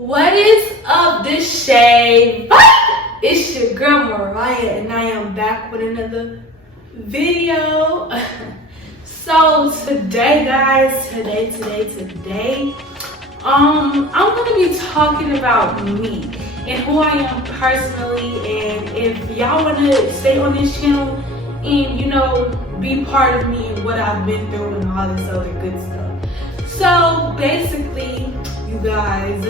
What is up, this shade? It's your girl Mariah, and I am back with another video. So today, guys, today, I'm gonna be talking about me and who I am personally. And if y'all wanna stay on this channel and be part of me and what I've been through and all this other good stuff. So basically, you guys,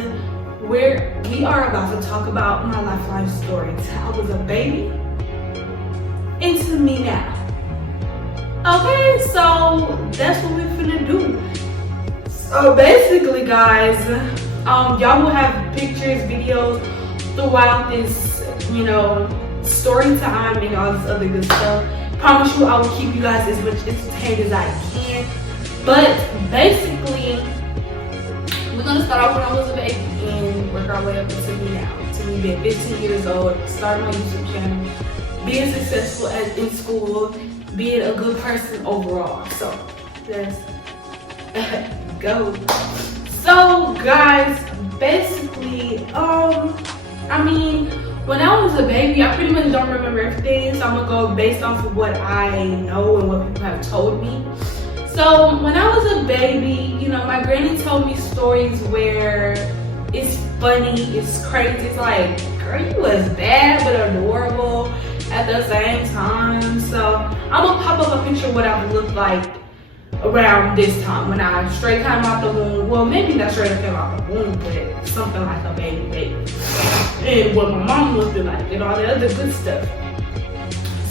we are about to talk about my lifeline story. I was a baby into me now. Okay, so that's what we're finna do. So basically, guys, y'all will have pictures, videos throughout this, story time and all this other good stuff. Promise you, I will keep you guys as much entertained as I can. But basically, we're gonna start off when I was a baby and work our way up to me now. To me being 15 years old, starting my YouTube channel, being successful in school, being a good person overall. So let's go. So guys, basically, when I was a baby, I pretty much don't remember everything. So I'm gonna go based off of what I know and what people have told me. So when I was a baby, my granny told me stories where it's funny, it's crazy. It's like, girl, you was bad but adorable at the same time. So I'm gonna pop up a picture of what I would look like around this time when I straight came out the womb. Well, maybe not straight came out the womb, but something like a baby. And what my mom looked like and all the other good stuff.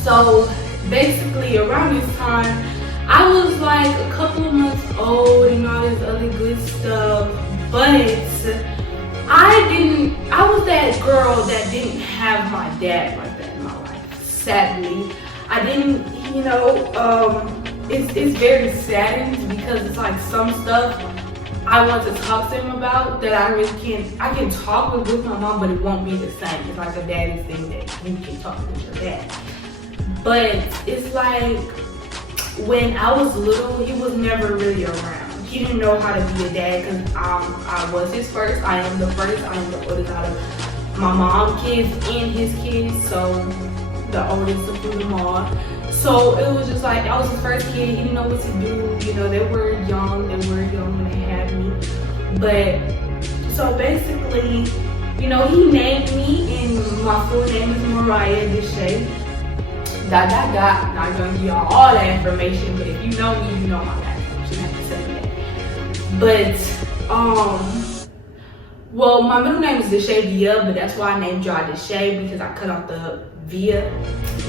So basically around this time, I was like a couple of months old and all this other good stuff, but I was that girl that didn't have my dad like that in my life. Sadly, I didn't, it's very saddening because it's like some stuff I want to talk to him about that I really can't. I can talk with my mom, but it won't be the same. It's like a daddy thing that you can talk with your dad. But it's like, when I was little, he was never really around. He didn't know how to be a dad because I was his first. I am the first. I am the oldest out of my mom's kids and his kids. So the oldest of them all. So it was just like, I was his first kid. He didn't know what to do. They were young when they had me. But so basically, he named me, and my full name is Mariah Deshay. Not gonna give y'all all that information, but if you know me, you know my last name. You have to say that. But well, my middle name is Deshay Via, but that's why I named y'all Deshay, because I cut off the Via.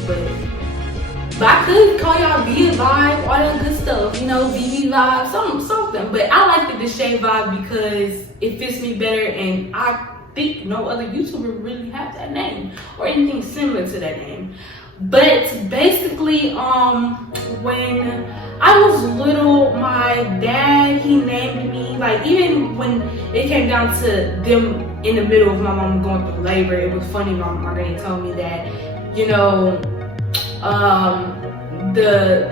But I could call y'all Via Vibe, all that good stuff, VV Vibe, something. But I like the Deshay vibe because it fits me better, and I think no other YouTuber really has that name or anything similar to that name. But basically, when I was little, my dad, he named me, like, even when it came down to them in the middle of my mom going through labor, it was funny. My granny told me that,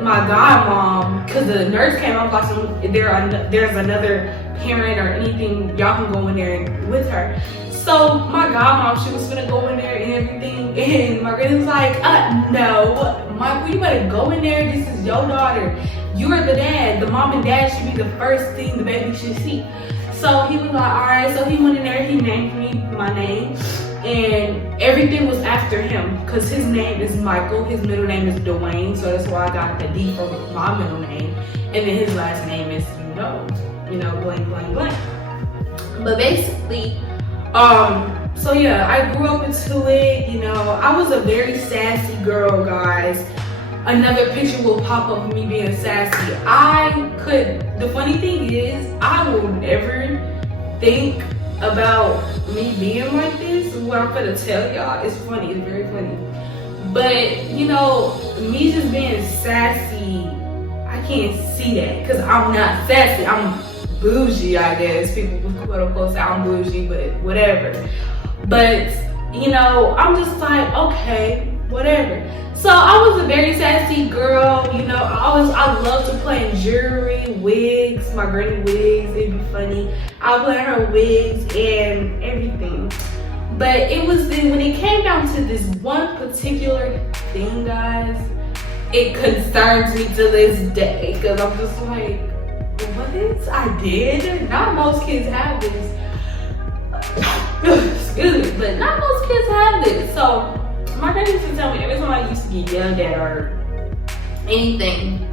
my godmom, because the nurse came up, like, there's another parent or anything, y'all can go in there with her. So my godmom, she was gonna go in there and everything, and my granny was like, no, Michael, you better go in there. This is your daughter. You're the dad. The mom and dad should be the first thing the baby should see. So he was like, all right. So he went in there. He named me my name, and everything was after him because his name is Michael. His middle name is Dwayne, so that's why I got the D from my middle name, and then his last name is blank blank blank. But basically. So yeah, I grew up into it, I was a very sassy girl, guys. Another picture will pop up of me being sassy. The funny thing is, I will never think about me being like this. What I'm gonna tell y'all is funny, it's very funny. But, me just being sassy, I can't see that because I'm not sassy. I'm bougie, I guess. People quote unquote say I'm bougie, but whatever. But I'm just like, okay, whatever. So I was a very sassy girl, you know. I love to play in jewelry, wigs, my granny wigs. It'd be funny. I play her wigs and everything. But it was then when it came down to this one particular thing, guys, it concerns me to this day, because I'm just like, what? I did? Not most kids have this. Excuse me, but not most kids have this. So my granny used to tell me every time I used to get yelled at or anything,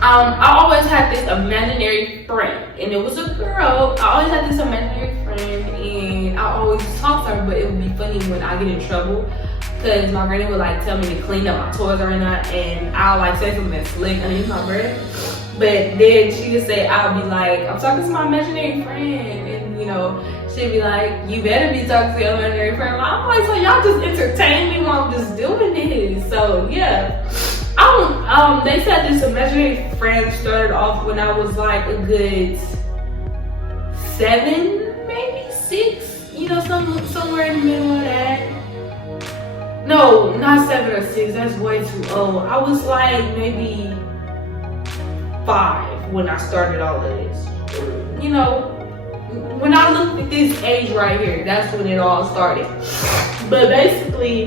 I always had this imaginary friend, and it was a girl. I always had this imaginary friend, and I always talk to her, but it would be funny when I get in trouble, because my granny would like tell me to clean up my toys or not, and I'll like say something that's slick underneath my breath. But then she would say, I'll be like, I'm talking to my imaginary friend, and you know, she'd be like, you better be talking to your imaginary friend. I'm like, so y'all just entertain me while I'm just doing this. So yeah. They said this imaginary friend started off when I was like a good 7, maybe 6, you know, somewhere in the middle of that. No, not 7 or 6, that's way too old. I was like maybe 5 when I started all of this. You know, when I looked at this age right here, that's when it all started. But basically,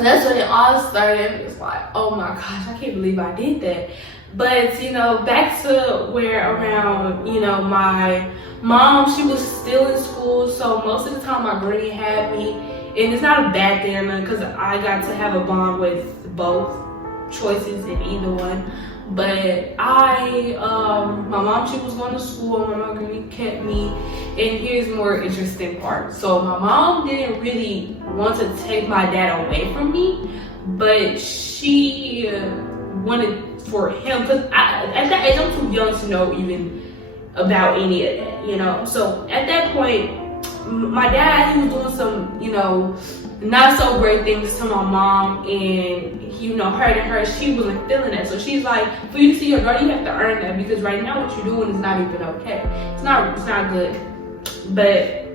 that's when it all started. It's like, oh my gosh, I can't believe I did that. But you know, back to where around, you know, my mom, she was still in school, so most of the time my granny had me, and it's not a bad thing because I got to have a bond with both choices in either one. But my mom, she was going to school, my granny kept me, and here's the more interesting part. So my mom didn't really want to take my dad away from me, but she wanted for him, because at that age, I'm too young to know even about any of that, you know. So at that point, my dad, he was doing some, you know, not so great things to my mom, and you know, hurting her. She wasn't feeling that, so she's like, for you to see your daughter, you have to earn that, because right now what you're doing is not even okay. It's not good. But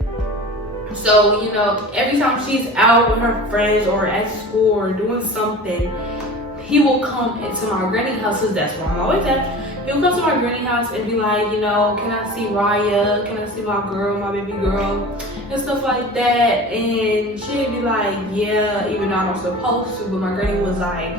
so, you know, every time she's out with her friends or at school or doing something, he will come into my granny house, because that's where I'm always at. He'll come to my granny house and be like, you know, can I see Raya? Can I see my girl, my baby girl? And stuff like that. And she'd be like, yeah, even though I'm supposed to. But my granny was like,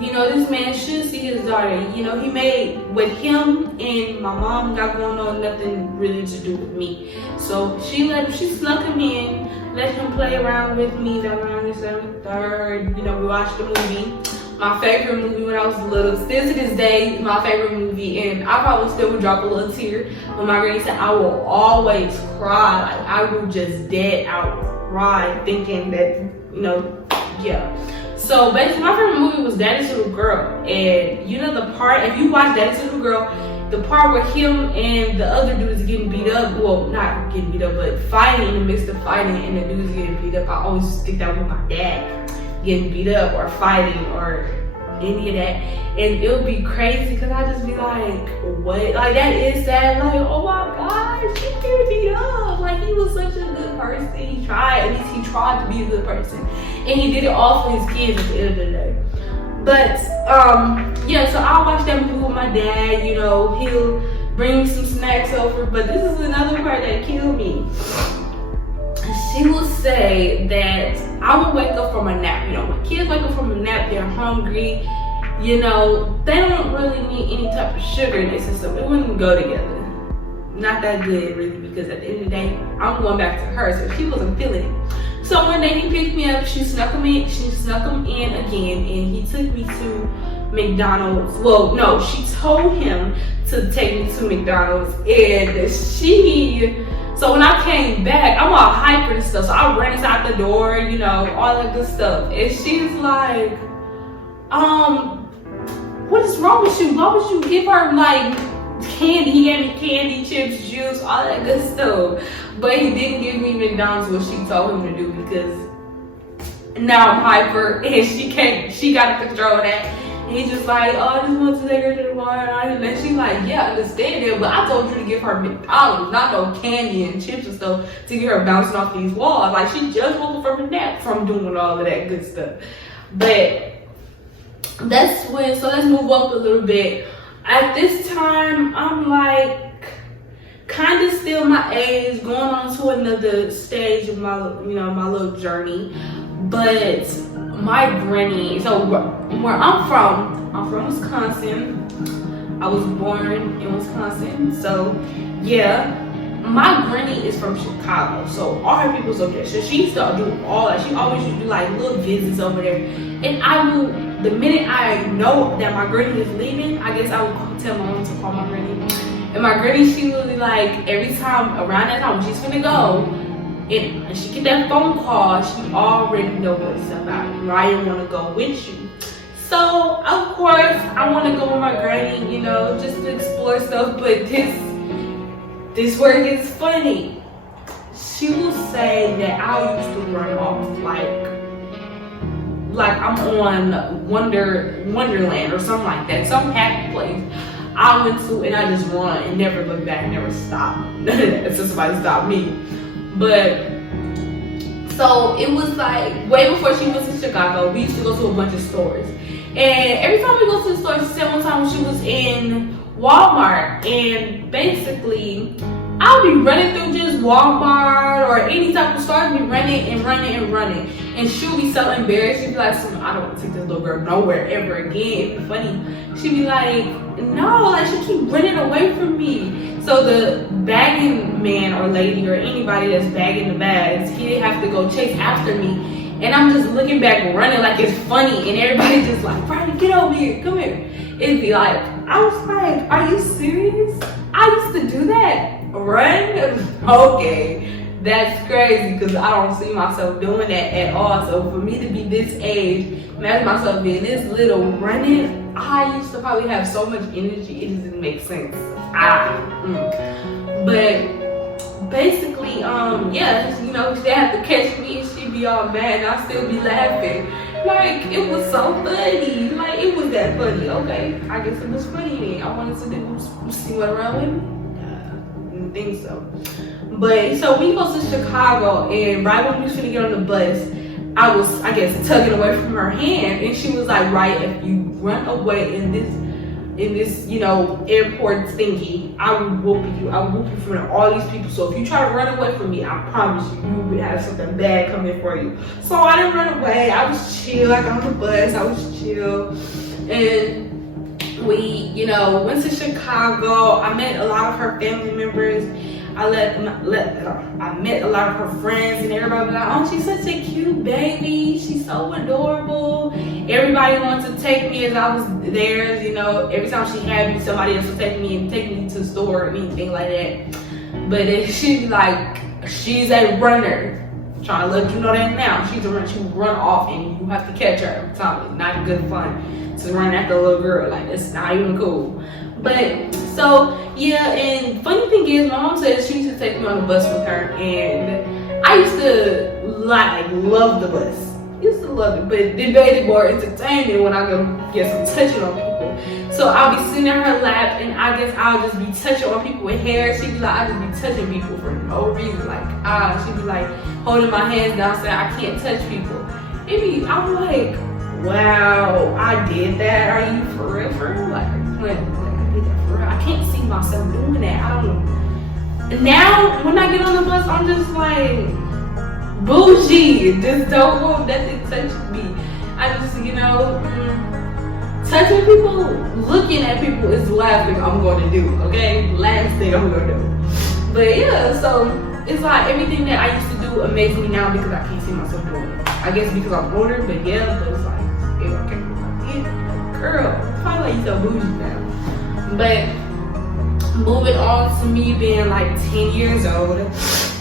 you know, this man should see his daughter. You know, he made, with him and my mom got going on, nothing really to do with me. So she snuck him in, let him play around with me around the 7th, 3rd. You know, we watched the movie. My favorite movie when I was little, still to this day, my favorite movie, and I probably still would drop a little tear when my granny said I will always cry. Like, I would just dead out cry thinking that, you know, yeah. So basically my favorite movie was Daddy's Little Girl, and you know the part, if you watch Daddy's Little Girl, the part where him and the other dudes getting beat up, well, not getting beat up, but fighting, in the midst of fighting and the dudes getting beat up, I always think that was my dad getting beat up or fighting or any of that, and it would be crazy because I just be like, what? Like, that is sad. Like, oh my gosh, he getting beat up. Like, he was such a good person. He tried, at least he tried to be a good person, and he did it all for his kids at the end of the day. But yeah, so I watched that movie with my dad. You know, he'll bring some snacks over, but this is another part that killed me. She will say that I would wake up from a nap. You know, when kids wake up from a nap, they're hungry. You know, they don't really need any type of sugar in their system. It wouldn't go together. Not that good, really, because at the end of the day, I'm going back to her, so she wasn't feeling it. So one day he picked me up. She snuck him in again, and he took me to McDonald's. Well, no, she told him to take me to McDonald's, and so when I came back, I'm all hyper and stuff, so I ran inside the door, you know, all that good stuff. And she's like, what is wrong with you? Why would you give her like candy? He gave me candy, chips, juice, all that good stuff. But he didn't give me McDonald's what she told him to do, because now I'm hyper and she got to control that. And he's just like, oh, I just want to take her to the bar. And she's like, yeah, I understand it, but I told you to give her McDonald's, not no candy and chips and stuff to get her bouncing off these walls. Like, she just woke up from a nap from doing all of that good stuff. But that's when, so let's move up a little bit. At this time, I'm like kind of still my age, going on to another stage of my, my little journey. But my granny, so where I'm from Wisconsin. I was born in Wisconsin, so yeah. My granny is from Chicago, so all her people's over there. So she used to do all that. She always used to do like little visits over there. And I will, the minute I know that my granny is leaving, I guess I would tell my mom to call my granny. And my granny, she would be like, every time around that time when she's finna go, and she get that phone call, she already know what it's about. Ryan wanna go with you. So of course I wanna go with my granny, just to explore stuff, but this where it gets funny. She will say that I used to run off like I'm on Wonderland or something like that, some happy place I went to, and I just run and never look back, never stop. None of that until somebody stopped me. But so it was like way before she was in Chicago, we used to go to a bunch of stores. And every time we go to the store, she said one time when she was in Walmart, and basically I'll be running through just Walmart or any type of store, I'll be running and running and running, and she'll be so embarrassed. She'll be like, I don't want to take this little girl nowhere ever again. It'd be funny. She'd be like, no, like she keep running away from me. So the bagging man or lady or anybody that's bagging the bags, he didn't have to go chase after me. And I'm just looking back running like it's funny, and everybody just like, Friday, get over here, come here. It'd be like, I was like, are you serious? I used to do that. Run? Okay, that's crazy, because I don't see myself doing that at all. So for me to be this age, imagine myself being this little running, I used to probably have so much energy, it doesn't make sense. But basically, they have to catch me and she'd be all mad and I'd still be laughing. Like, it was so funny. Like, it was that funny. Okay, I guess it was funny then. I wanted to see what around with me. Didn't think so. But, so we go to Chicago, and right when we was gonna get on the bus, I was, I guess, tugging away from her hand, and she was like, right, if you run away in this, airport thingy, I will whoop you. I will whoop you in front of all these people. So if you try to run away from me, I promise you, you will have something bad coming for you. So I didn't run away. I was chill. I got on the bus. I was chill. And we, went to Chicago. I met a lot of her family members. I met a lot of her friends, and everybody was like, oh, she's such a cute baby. She's so adorable. Everybody wanted to take me as I was theirs, every time she had me, somebody else would take me to the store or anything like that. But she'd be like, she's a runner. I'm trying to let you know that now. She's a runner. She would run off and you have to catch her. I'm telling you, not good fun to run after a little girl. Like, it's not even cool. But so yeah, and funny thing is, my mom said she used to take me on the bus with her, and I used to love the bus. Used to love it, but it made it more entertaining when I go get some touching on people. So I'll be sitting in her lap, and I guess I'll just be touching on people with hair. She'd be like, I just be touching people for no reason. Like, she'd be like holding my hands down, saying I can't touch people. I'm like, wow, I did that. Are you for real? Like, I can't see myself doing that. I don't know. Now, when I get on the bus, I'm just like, bougie. Just don't want nothing touch me. I just, touching people, looking at people is the last thing I'm going to do, okay? Last thing I'm going to do. But yeah, so it's like everything that I used to do amazes me now because I can't see myself doing it. I guess because I'm older, but yeah, but it's like, I can't, girl, it's probably like so bougie now. But moving on to me being like 10 years old.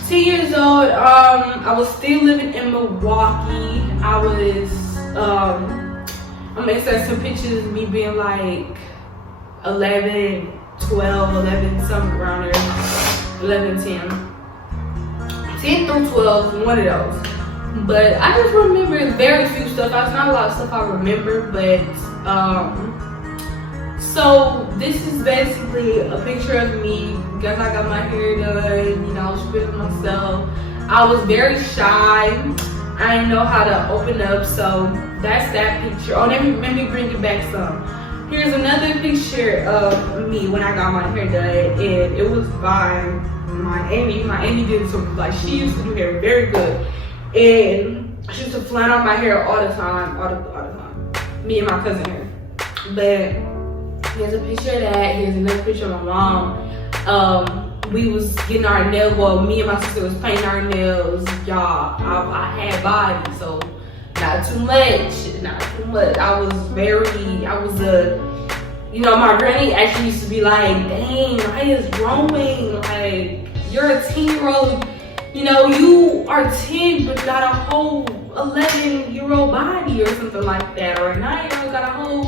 10 years old, I was still living in Milwaukee. I was, I'm gonna insert some pictures of me being like 11, 12, 11, something around there, 11, 10. 10 through 12, one of those. But I just remember very few stuff. There's not a lot of stuff I remember, but so this is basically a picture of me. Guess I got my hair done, I was feeling myself. I was very shy. I didn't know how to open up, so That's that picture. Oh, let me bring it back some. Here's another picture of me when I got my hair done, and it was by my Amy. My Amy did some, like, she used to do hair very good, and she used to flat on my hair all the time, all the time. Me and my cousin here. But here's a picture of that. Here's another picture of my mom. We was getting our nails. Well, me and my sister was painting our nails. Y'all, I had body, so not too much. I was you know, my granny actually used to be like, dang, Maya's growing. Like, you're a 10-year-old. You know, you are 10, but got a whole 11-year-old body or something like that. Or a 9-year-old got a whole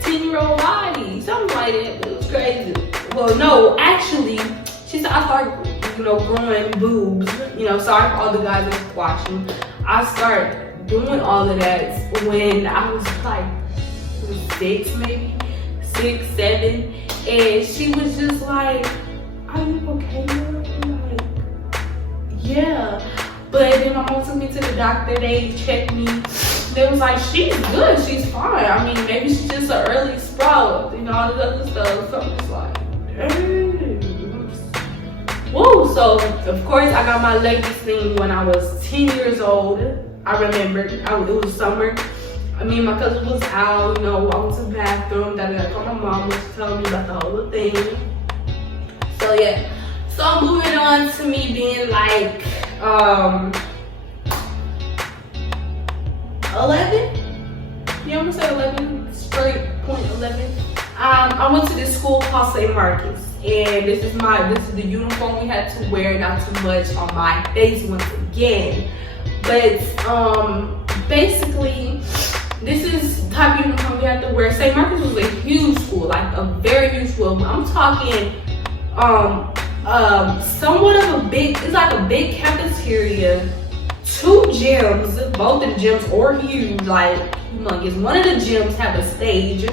10-year-old body. Something like that. It was crazy. Well, no, actually, she said I started, you know, growing boobs. You know, sorry for all the guys that's watching. I started doing all of that when I was like 6, maybe 6, 7, and she was just like, "Are you okay, girl?" I'm like, "Yeah." But then my mom took me to the doctor. They checked me. They was like, "She's good. She's fine. I mean, maybe she's just an early sprout, you know, all this other stuff." So I'm just like, woo. So of course I got my leggings thing when I was 10 years old. I remember it was summer. I mean, my cousin was out, you know, I went to the bathroom, my mom was telling me about the whole thing. So yeah. So moving on to me being like 11. Yeah, I'm gonna say 11, straight point 11. I went to this school called St. Marcus, and this is the uniform we had to wear. Not too much on my face once again, but basically this is the type of uniform we had to wear. St. Marcus was a huge school, like a very huge school. I'm talking somewhat of a big, it's like a big cafeteria, 2 gyms, both of the gyms are huge, like humongous. One of the gyms have a stage.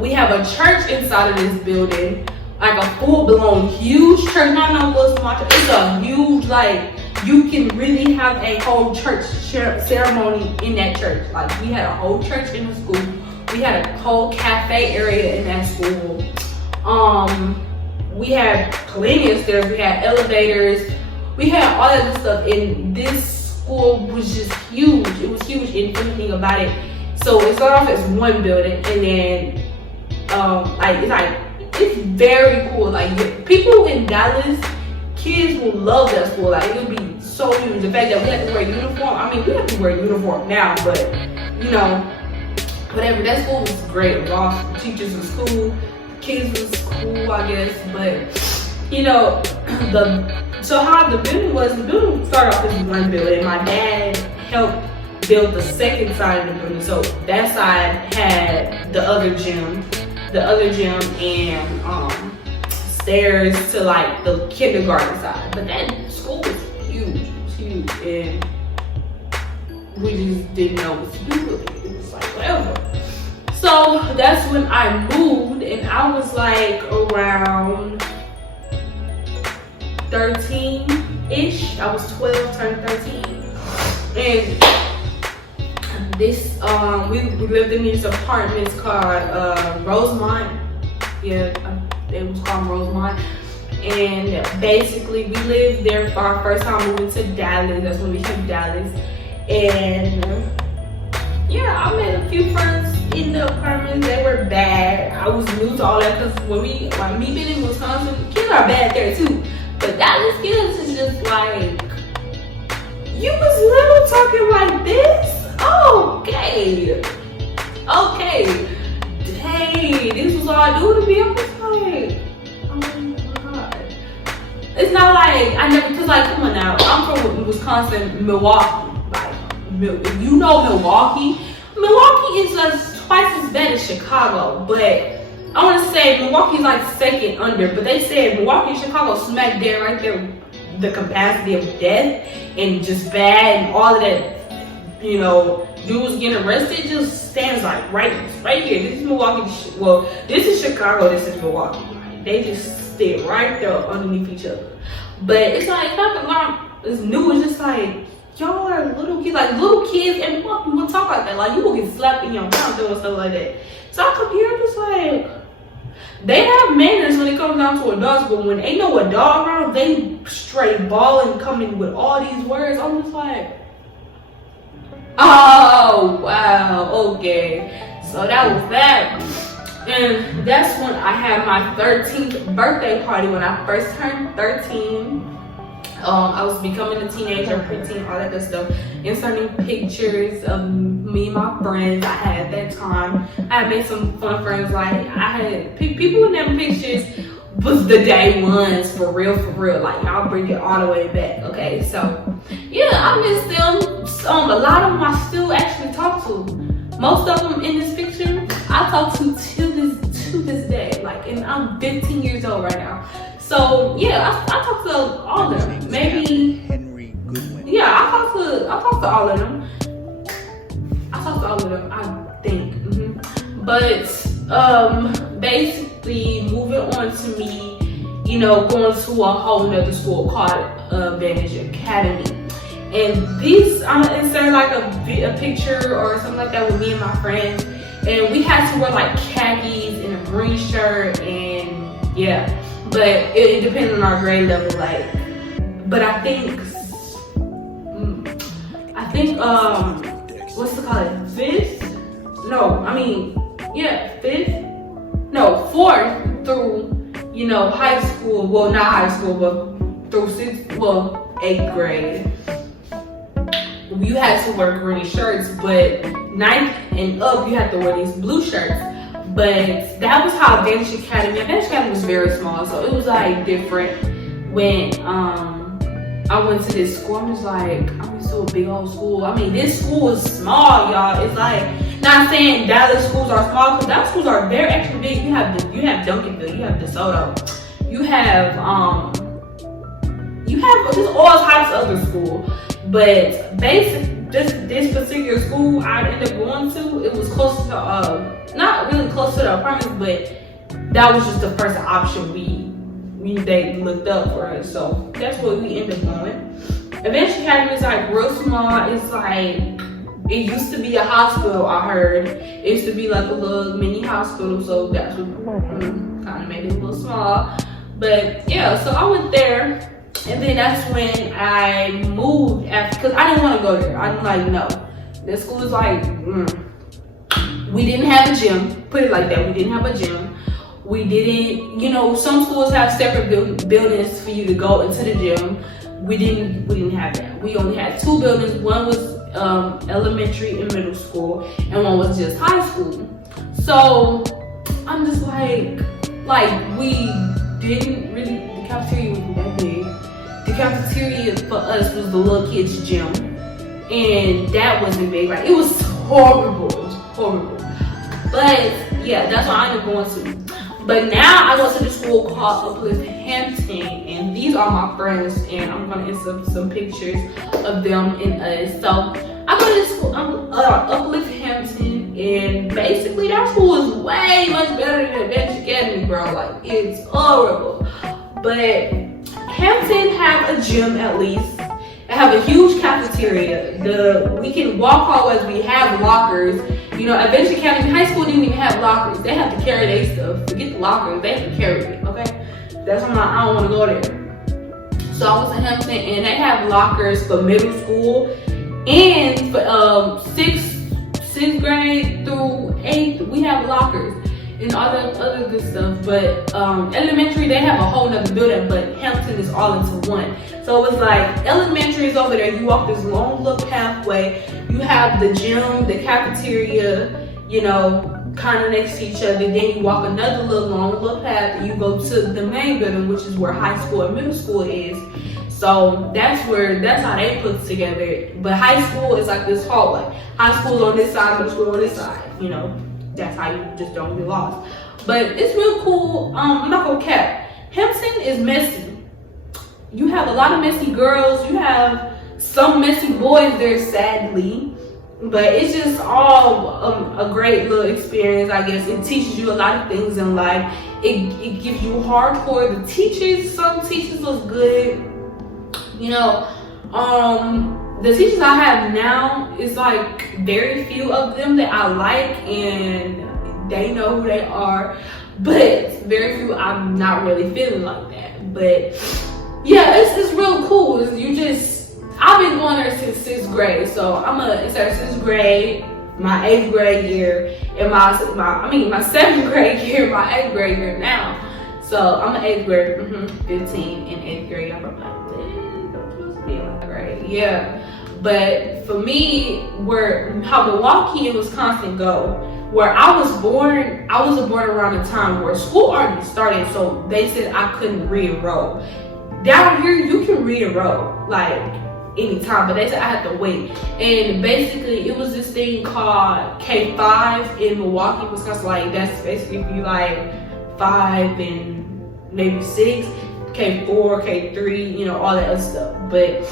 We have a church inside of this building, like a full-blown huge church, not no little small church. It's a huge, like, you can really have a whole church ceremony in that church. Like, we had a whole church in the school. We had a whole cafe area in that school. We had plenty of stairs. We had elevators. We had all that good stuff. And this school was just huge. It was huge in everything about it. So it started off as one building, and then it's very cool. Like, people in Dallas, kids will love that school. Like, it would be so huge. The fact that we had to wear uniform. I mean, we have to wear uniform now, but you know, whatever. That school was great. All the teachers was cool, kids was cool, I guess. But you know, so how the building started off as one building. My dad helped build the second side of the building, so that side had the other gym and stairs to like the kindergarten side. But that school was huge, and we just didn't know what to do with it. It was like whatever. So that's when I moved, and I was like around 13-ish. I was 12, turned 13, and this we lived in these apartments called Rosemont. Yeah, it was called Rosemont. And basically we lived there for our first time moving to Dallas. That's when we came to Dallas. And yeah, I met a few friends in the apartments. They were bad. I was new to all that because when me being in Wisconsin, kids are bad there too. But Dallas kids is just like, you was little talking like this? Okay. Hey, this was all I do to be. I was like, oh my god. It's not like I never, cause like, come on now, I'm from Wisconsin, Milwaukee. Like, if you know Milwaukee is just twice as bad as Chicago. But I want to say Milwaukee's like second under. But they said Milwaukee and Chicago smack dead right there, the capacity of death and just bad and all of that. You know, dudes getting arrested just stands like right here. This is Milwaukee. Well, this is Chicago. This is Milwaukee. Right? They just stay right there underneath each other. But it's like nothing. It's new. It's just like y'all are little kids, like little kids, and you would talk like that. Like you will get slapped in your mouth doing stuff like that. So I come here, I'm just like, they have manners when it comes down to adults, but when ain't no adult around, they straight ball and coming with all these words. I'm just like, oh wow, okay. So that was that. And that's when I had my 13th birthday party when I first turned 13. I was becoming a teenager, preteen, all that good stuff. Inserting pictures of me and my friends I had at that time. I had made some fun friends. Like I had people in them pictures was the day ones for real. Like I'll bring it all the way back. Okay, so yeah, I miss them. A lot of them I still actually talk to. Most of them in this picture I talk to this day. Like, and I'm 15 years old right now. So yeah, I talk to all of them. Maybe yeah, I talk to all of them. I think. But basically moving on to me, you know, going to a whole nother school called Vantage Academy. And these, I'm gonna insert like a picture or something like that with me and my friends. And we had to wear like khakis and a green shirt, and yeah. But it depends on our grade level, like. But I think what's to call it? Fourth through, you know, high school. Well, not high school, but through eighth grade. You had to wear green shirts, but ninth and up, you had to wear these blue shirts. But that was how Vantage Academy was very small, so it was like different when I went to this school. I'm just like, I'm used to a big old school. I mean, this school is small, y'all. It's like, not saying Dallas schools are small, because Dallas schools are very extra big. You have Duncanville, you have DeSoto, you have just all types of other schools. But this particular school I ended up going to, it was close to not really close to the apartments, but that was just the first option they looked up for us. So that's what we ended up going. Vantage Academy is like real small. It's like, it used to be a hospital, I heard. It used to be like a little mini hospital, so that's what kind of made it a little small. But yeah, so I went there. And then that's when I moved because I didn't want to go there. I'm like, no. The school was like, we didn't have a gym. Put it like that. We didn't have a gym. We didn't, you know, some schools have separate buildings for you to go into the gym. We didn't have that. We only had two buildings. One was elementary and middle school, and one was just high school. So I'm just like we didn't really, the cafeteria wasn't that big. The cafeteria for us was the little kids' gym, and that wasn't big. Like, it was horrible. But yeah, that's what I ended up going to. But now I go to the school called Uplift Hampton, and these are my friends, and I'm gonna insert some pictures of them and us. So I go to this school, Uplift Hampton, and basically that school is way much better than Vantage Academy, bro. Like, it's horrible. But Hampton have a gym at least. They have a huge cafeteria. We can walk hallways. We have lockers. You know, at Vantage Academy, high school didn't even have lockers. They have to carry their stuff. Forget the lockers. They have to carry it, okay? That's why I don't want to go there. So I was in Hampton, and they have lockers for middle school and for sixth grade through 8th. We have lockers and all the other good stuff. But elementary, they have a whole nother building, but Hampton is all into one. So it's like, elementary is over there. You walk this long little pathway. You have the gym, the cafeteria, you know, kind of next to each other. Then you walk another long little path, and you go to the main building, which is where high school and middle school is. So that's how they put it together. But high school is like this hallway. High school's on this side, middle school on this side, you know. That's how you just don't get lost. But it's real cool. I'm not gonna cap. Hampton is messy. You have a lot of messy girls. You have some messy boys there, sadly. But it's just all a great little experience, I guess. It teaches you a lot of things in life. It gives you hardcore. The teachers, some teachers was good. You know, The teachers I have now is like very few of them that I like, and they know who they are, but very few I'm not really feeling like that. But yeah, it's real cool. I've been going there since 6th grade, so it's our 6th grade, my 8th grade year, and my 7th grade year, my 8th grade year now. So I'm an 8th grader, 15 in 8th grade. I'm like, dang, I'm supposed to be in my grade. Yeah. But for me, how Milwaukee and Wisconsin go, where I was born around the time where school already started, so they said I couldn't re-enroll. Down here, you can re-enroll, like, anytime, but they said I had to wait. And basically, it was this thing called K5 in Milwaukee, Wisconsin. Like, that's basically if you like 5 and maybe 6, K4, K3, you know, all that other stuff. But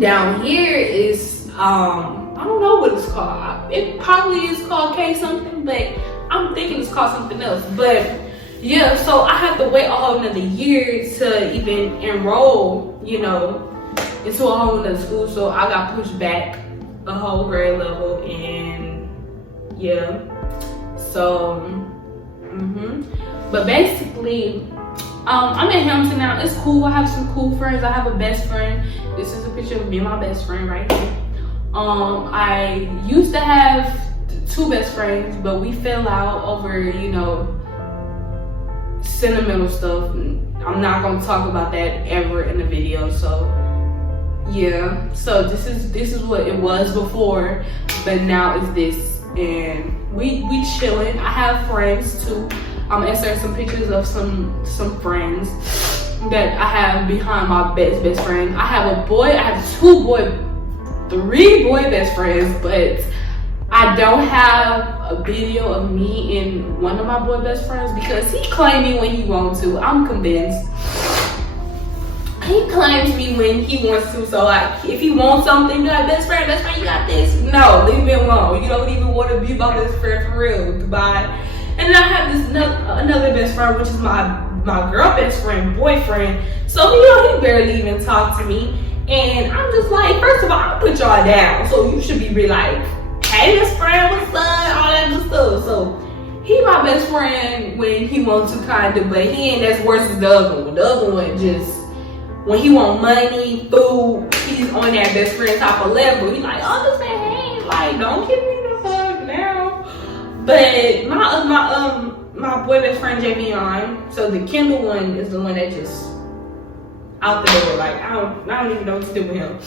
down here is I don't know what it's called. It probably is called K something, but I'm thinking it's called something else. But yeah, so I have to wait a whole another year to even enroll, you know, into a whole another school. So I got pushed back a whole grade level, and yeah. So but basically I'm in Hamilton now. It's cool. I have some cool friends. I have a best friend. This is a picture of me and my best friend right here. I used to have 2 best friends, but we fell out over, you know, sentimental stuff. I'm not gonna talk about that ever in the video. So yeah, so this is what it was before, but now it's this, and we chilling. I have friends too. I'm inserting some pictures of some friends that I have behind my best friend. I have 3 boy best friends, but I don't have a video of me and one of my boy best friends because he claims me when he wants to. I'm convinced. He claims me when he wants to, so like if he wants something, like best friend, you got this. No, leave me alone. You don't even want to be my best friend for real. Goodbye. And then I have this another best friend, which is my girl best friend, boyfriend. So he barely even talk to me. And I'm just like, first of all, I'll put y'all down. So you should be really like, hey best friend, what's up? All that good stuff. So he my best friend when he wants to kinda, but he ain't as worse as the other one. The other one just, when he want money, food, he's on that best friend type of level. He like, oh, just say hey, like, don't give me the fuck now. But my boy best friend Javion, so the Kendall one is the one that just out the door. Like I don't even know what to do with him.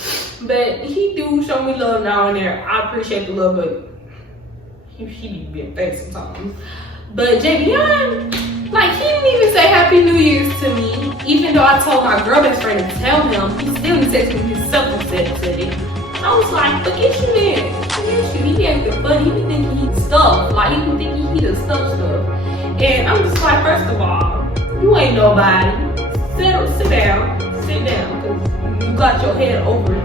But he do show me love now and there. I appreciate the love, but he be being fake sometimes. But Javion, like, he didn't even say Happy New Year's to me, even though I told my girl best friend to tell him. He still texted me himself and said it. I was like, forget you, man. Forget you. He be acting funny. He be thinking he's stuff. Like, he be thinking he the stuff. And I'm just like, first of all, you ain't nobody. Sit down, because you got your head over it.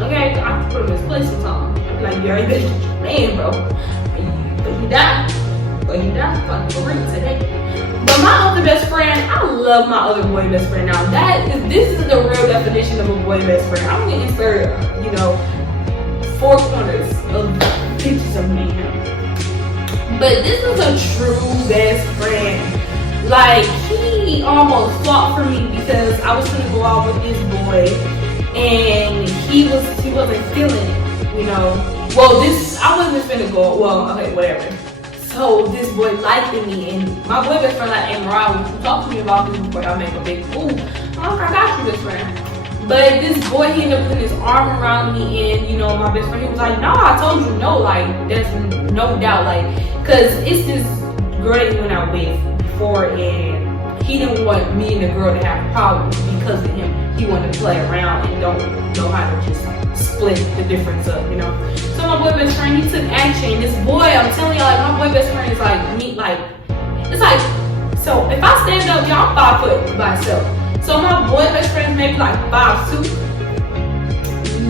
Okay, I have to put him in his place sometimes. Like, you already better get your man, bro. But he died. Fucking for real today. But my other best friend, I love my other boy best friend now. This is the real definition of a boy best friend. I'm gonna insert, 4 corners of pictures of me and him. But this is a true best friend. Like, he almost fought for me because I was gonna go out with this boy and he wasn't feeling it, you know. Well, I wasn't finna go, well, okay, whatever. So this boy liked me, and my boy best friend like, hey Mariah, would you talk to me about this before I make a big move? I'm like, I got you, best friend. But this boy, he ended up putting his arm around me, and my best friend, he was like, no, I told you no, like, there's no doubt, like, cause it's this girl that he went out with before, and he didn't want me and the girl to have problems because of him. He wanted to play around and don't know how to just split the difference up, So my boy best friend, he took action. This boy, I'm telling y'all, like, my boy best friend is like me, like, it's like, so if I stand up, y'all 5 foot by myself. So my boy best friend maybe like 5'2",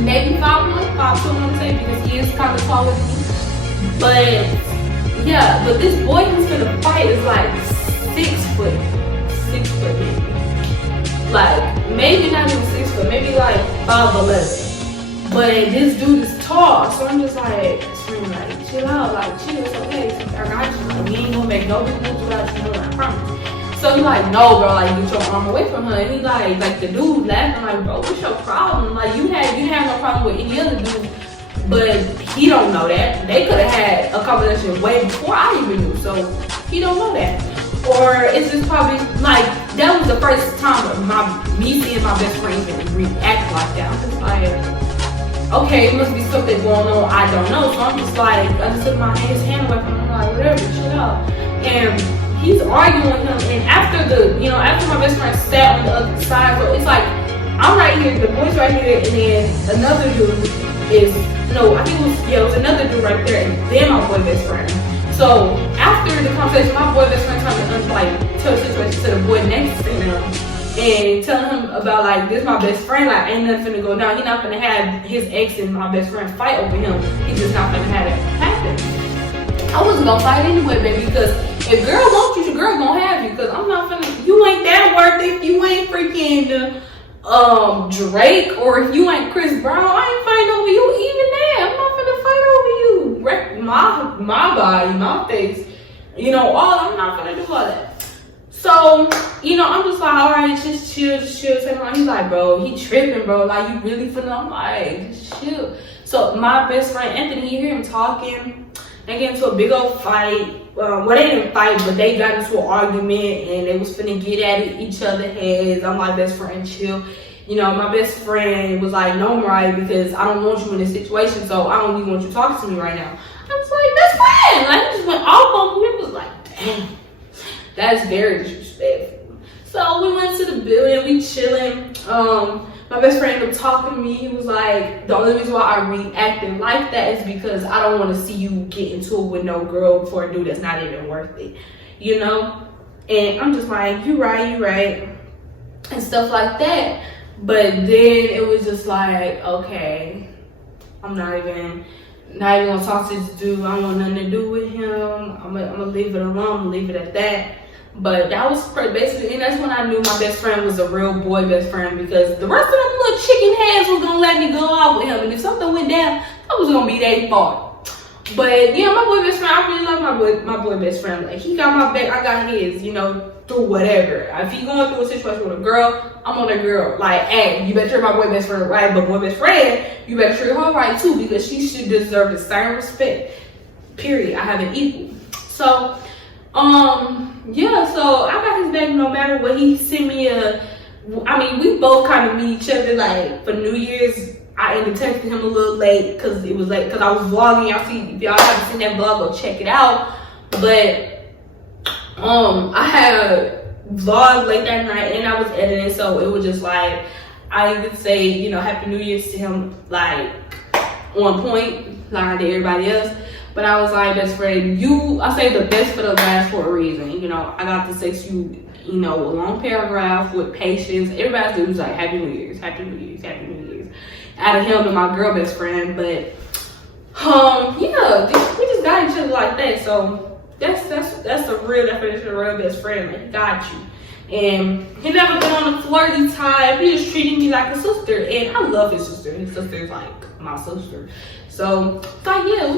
maybe 5'1", 5'2", I want to say, because he is kind of taller than me. But yeah, but this boy who's gonna fight is like 6 foot maybe. like maybe not even 6'4", maybe like 5'11". But this dude is tall, so I'm just like, like chill out, like chill, it's okay. I got you. Like, we ain't gonna make no big moves without you, I promise. So he's like, no, bro, like get your arm away from her. And he's like the dude laughing, like, bro, what's your problem? Like you didn't have no problem with any other dude, but he don't know that. They could have had a conversation way before I even knew, so he don't know that. Or it's just probably like that was the first time of me seeing my best friend even react like that. I'm just like, okay, it must be something going on, I don't know. So I'm just like, I just took his hand away from him, I'm like, whatever, chill out. And he's arguing with him, and after my best friend sat on the other side, so it's like, I'm right here, the boy's right here, and then another dude it was another dude right there, and then my boy best friend. So after the conversation, my boy best friend trying to tell the situation to the boy next to him and tell him about like this my best friend, like ain't nothing finna go down. He not finna have his ex and my best friend fight over him. He just not finna have it happen. I wasn't gonna fight anyway, baby, because if girl wants you, your girl gonna have you. Because I'm not finna. You ain't that worth it. If you ain't freaking Drake, or if you ain't Chris Brown, I ain't fighting over you. Even that, I'm not finna fight over you. Wreck my body, my face, I'm not gonna do all that. So, I'm just like, all right, just chill. He's like, bro, he tripping, bro. Like, you really finna? I'm like, just chill. So my best friend Anthony, you hear him talking. They get into a big old fight. Well, they didn't fight, but they got into an argument and they was finna get at each other's heads. I'm like, best friend, chill. My best friend was like, no, Mariah, because I don't want you in this situation, so I don't even want you talking to me right now. I was like, best friend. Like, I just went off on him. It was like, damn, that's very disrespectful. So we went to the building, we chilling. My best friend ended up talking to me. He was like, the only reason why I reacted like that is because I don't want to see you get into it with no girl for a dude that's not even worth it, And I'm just like, you right, and stuff like that. But then it was just like, okay, I'm not even gonna talk to this dude. I don't want nothing to do with him. I'm gonna leave it alone. I'm gonna leave it at that. But that was basically, and that's when I knew my best friend was a real boy best friend, because the rest of them little chicken heads was gonna let me go out with him, and if something went down, that was gonna be their fault. But yeah, my boy best friend, I really love my boy best friend. Like, he got my back, I got his, through whatever. If he going through a situation with a girl, I'm on a girl. Like, hey, you better treat my boy best friend right, but boy best friend, you better treat her right too, because she should deserve the same respect. Period. I have an equal. So, so I got his back no matter what. He sent me we both kind of meet each other, like, for New Year's. I ended up texting him a little late, because it was late, because I was vlogging. If y'all haven't seen that vlog, go check it out. But, I had vlogged late that night, and I was editing, so it was just like, I didn't say, Happy New Year's to him, like, on point, like I did everybody else. But I was like, best friend, I say the best for the last for a reason. I got to text you, a long paragraph with patience. Everybody's doing like, Happy New Year's, Happy New Year's, Happy New Year's. Out of him and my girl best friend. But, we just got each other like that. So that's the real definition of a real best friend. Like, he got you. And he never been on a flirty type. He just treated me like a sister. And I love his sister. His sister is like my sister. So, yeah,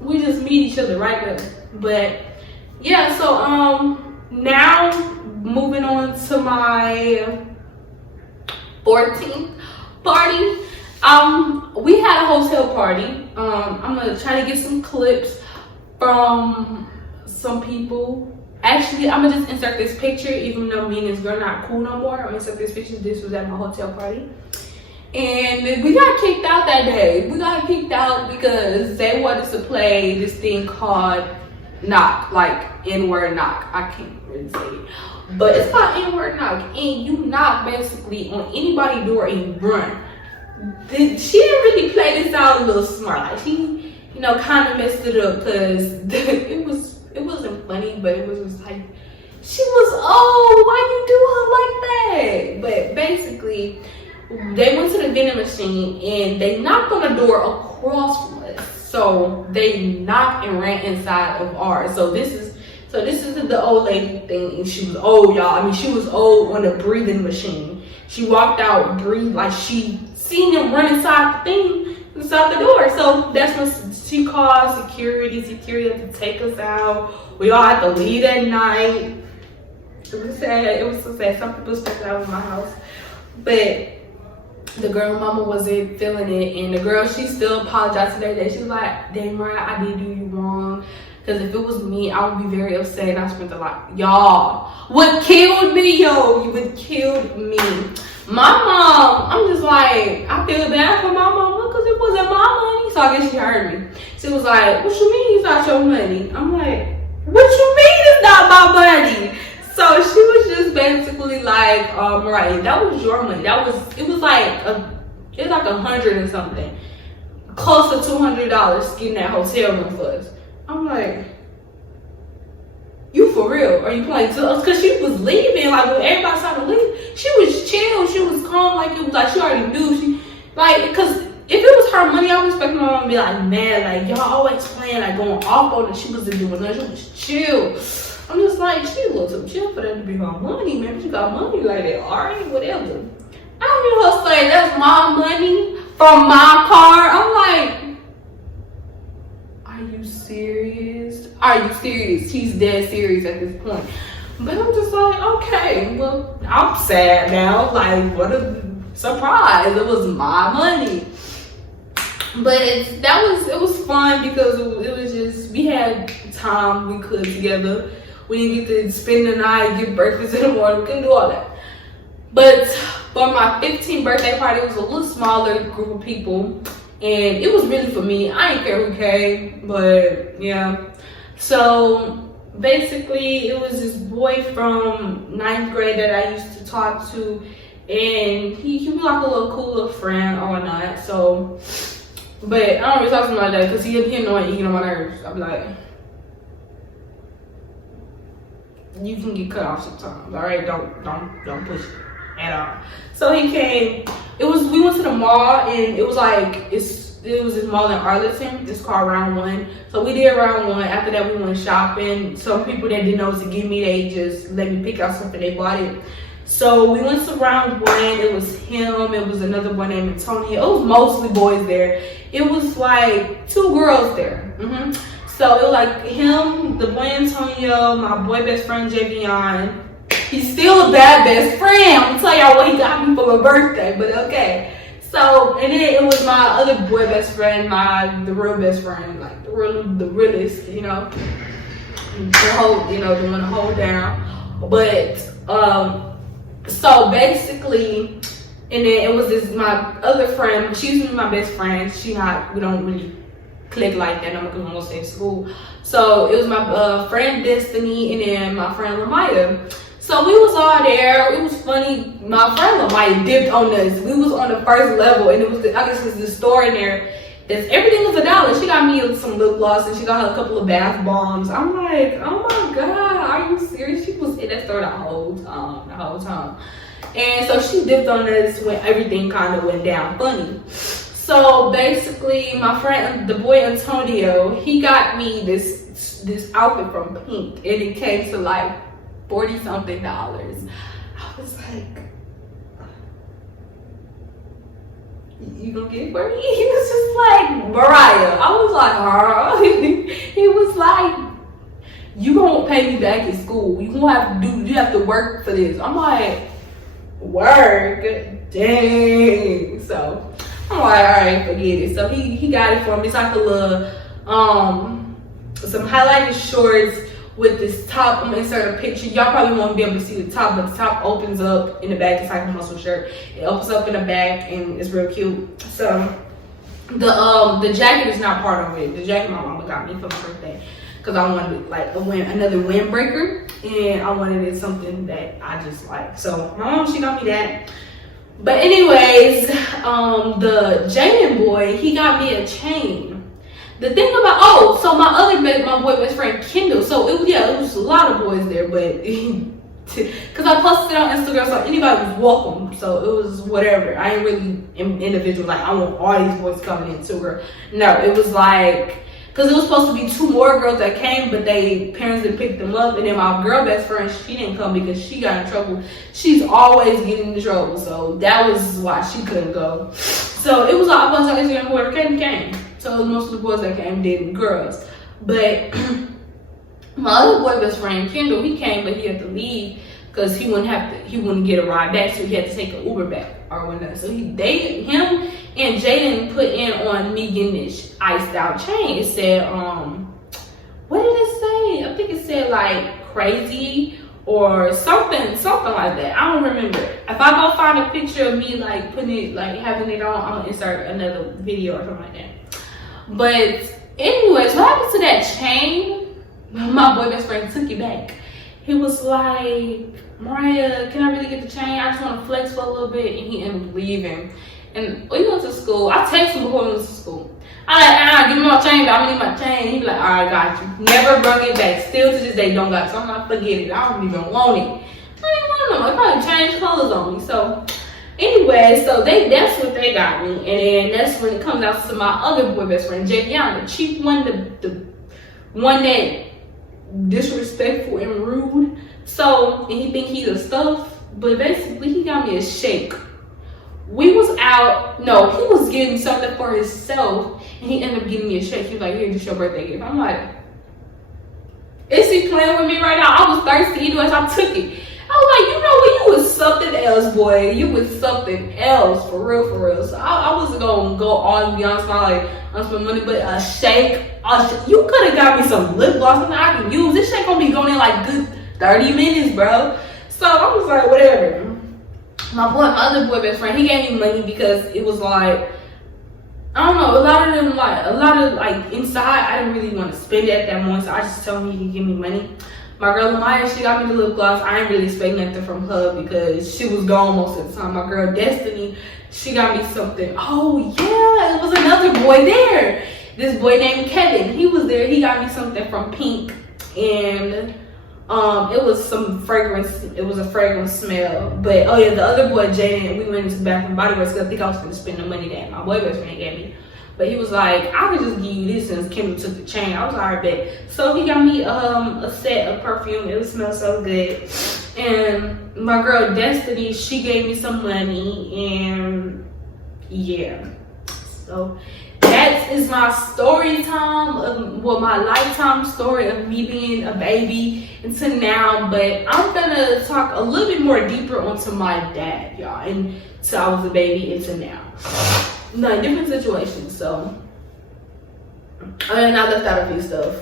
we just meet each other right there. But yeah, so now moving on to my 14th party. We had a hotel party. I'm gonna try to get some clips from some people. Actually, I'm gonna just insert this picture, even though me and this girl not cool no more. I'm gonna insert this picture. This was at my hotel party. And we got kicked out that day. We got kicked out because they wanted to play this thing called knock, like N-word knock. I can't really say it, but it's called N-word knock, and you knock basically on anybody's door and you run. She didn't really play this out a little smart. Like, she, kind of messed it up, because it wasn't funny, but it was just like, she was, why you do her like that? But basically, they went to the vending machine and they knocked on the door across from us. So they knocked and ran inside of ours. So this is the old lady thing. And she was old, y'all. She was old on the breathing machine. She walked out like she seen him run inside the door. So that's when she called security had to take us out. We all had to leave that night. It was sad. It was so sad. Some people stepped out of my house. But the girl mama wasn't feeling it. And the girl, she still apologized to that day. She was like, dang, Mariah, I did do you wrong. Because if it was me, I would be very upset. And I spent a lot. Y'all, what killed me, yo? You would killed me. My mom, I'm just like, I feel bad for my mama because it wasn't my money. So I guess she heard me. She was like, what you mean it's not your money? I'm like, what you mean it's not my money? So she was just basically like, Mariah, that was your money. It was like 100 and something. Close to $200 getting that hotel room for us. I'm like, you for real? Are you playing to us? Because she was leaving, like when everybody started leaving, she was chill, she was calm, like it was like she already knew. Because if it was her money, I would expect my mom to be like, man, like y'all always playing, like going off on it. She wasn't doing nothing, she was chill. I'm just like, she a little too chill for that to be her money, man. She got money like that, alright, whatever. I don't hear her say that's my money from my car. I'm like, are you serious? Are you serious? She's dead serious at this point. But I'm just like, okay, well, I'm sad now. Like, what a surprise. It was my money. But it was fun because it was just, we had time we could together. We didn't get to spend the night, get breakfast in the morning. We couldn't do all that. But for my 15th birthday party, it was a little smaller group of people. And it was really for me. I didn't care who came, but yeah. So basically, it was this boy from 9th grade that I used to talk to. And he was like a cool little friend or whatnot. So, but I don't really talk to him like that because he annoying, he get on my nerves. I'm like, you can get cut off sometimes, all right? Don't push it at all. So he came. We went to the mall, and it was this mall in Arlington. It's called Round One. So we did Round One. After that, we went shopping. Some people that didn't know what to give me, they just let me pick out something. They bought it. So we went to Round One. It was him. It was another boy named Antonio. It was mostly boys there. It was like 2 girls there. So it was like him, the boy Antonio, my boy best friend Javion. He's still a bad best friend. I'm gonna tell y'all what he got me for my birthday, but okay. So, and then it was my other boy best friend, the real best friend, like the realest, the one to hold down. But so basically, and then it was my other friend. She used to be my best friend. We don't really click like that. I'm gonna stay in school. So it was my friend Destiny and then my friend Lamaya. So we was all there. It was funny. My friend Lamaya dipped on us. We was on the first level, and it was I guess it's the store in there. Everything was $1. She got me some lip gloss and she got her a couple of bath bombs. I'm like, oh my god, are you serious? She was in that store the whole time. And so she dipped on us when everything kind of went down funny. So basically, my friend, the boy Antonio, he got me this outfit from Pink, and it came to like $40-something. I was like, you gonna get it for me? He was just like, Mariah. I was like, He was like, you gonna pay me back in school. You have to work for this. I'm like, work? Dang. So I'm like, all right, forget it. So he got it for me. It's like a little, some highlighted shorts with this top. I'm gonna insert a picture. Y'all probably won't be able to see the top, but the top opens up in the back. It's like a muscle shirt. It opens up in the back and it's real cute. So the jacket is not part of it. The jacket my mama got me for my birthday because I wanted like another windbreaker, and I wanted it something that I just like. So my mom, she got me that. But anyways, the Jaden boy, he got me a chain. The thing about, so my boy best friend Kendall, so it was a lot of boys there, but because I posted it on Instagram, so anybody was welcome, so it was whatever. I ain't really individual, like I want all these boys coming in to her. No, it was like, because Because it was supposed to be 2 more girls that came, but they parents didn't pick them up. And then my girl best friend, she didn't come because she got in trouble. She's always getting in trouble, so that was why she couldn't go. So it was like a bunch of Instagram whoever came. So it was most of the boys that came dating girls. But my other boy best friend, Kendall, he came, but he had to leave because he wouldn't get a ride back, so he had to take an Uber back or whatnot. So him and Jaden put in on me getting this iced out chain. It said, what did it say? I think it said like crazy or something like that. I don't remember. If I go find a picture of me like putting it, like having it on, I'm gonna insert another video or something like that. But anyways, what happened to that chain? My boy best friend took it back. He was like, Mariah, can I really get the chain? I just want to flex for a little bit. And he ended up leaving. And we went to school. I texted him before we went to school. I like, give me my chain, I'm gonna need my chain. And he be like, all right, got you. Never brought it back. Still to this day, don't got it. So I'm like, forget it. I don't even want it. I didn't want them. I probably changed colors on me. So anyway, so that's what they got me. And then that's when it comes out to my other boy best friend, Javion, the cheap one, the one that disrespectful and rude. So, and he think he's a stuff, but basically he got me a shake. We was out, no, he was getting something for himself, and he ended up getting me a shake. He was like, here, just your birthday gift. I'm like, is he playing with me right now? I was thirsty anyways, I took it. I was like, you know what, you was something else, boy. You was something else, for real. So I wasn't gonna go all beyond on money, but a shake. You could have got me some lip gloss and I can use. This shake gonna be going in like good 30 minutes, bro. So I was like, whatever. My other boy best friend, he gave me money because it was like, I don't know, a lot of inside, I didn't really want to spend it at that moment, so I just told him he could give me money. My girl Amaya, she got me the lip gloss. I didn't really expect nothing from her because she was gone most of the time. My girl Destiny, she got me something. Oh yeah, it was another boy there. This boy named Kevin, he was there. He got me something from Pink, and it was some fragrance. It was a fragrance smell. But oh yeah, the other boy Jaden, we went into Bath and Body Works because I think I was going to spend the money that my boy best friend gave me. But he was like, I could just give you this since Kendall took the chain. I was like, alright, bet. So he got me a set of perfume. It smells so good. And my girl Destiny, she gave me some money, and yeah. So that is my story time, my lifetime story of me being a baby until now. But I'm gonna talk a little bit more deeper onto my dad, y'all, and so I was a baby into now. No, different situations. So, and I left out a few stuff.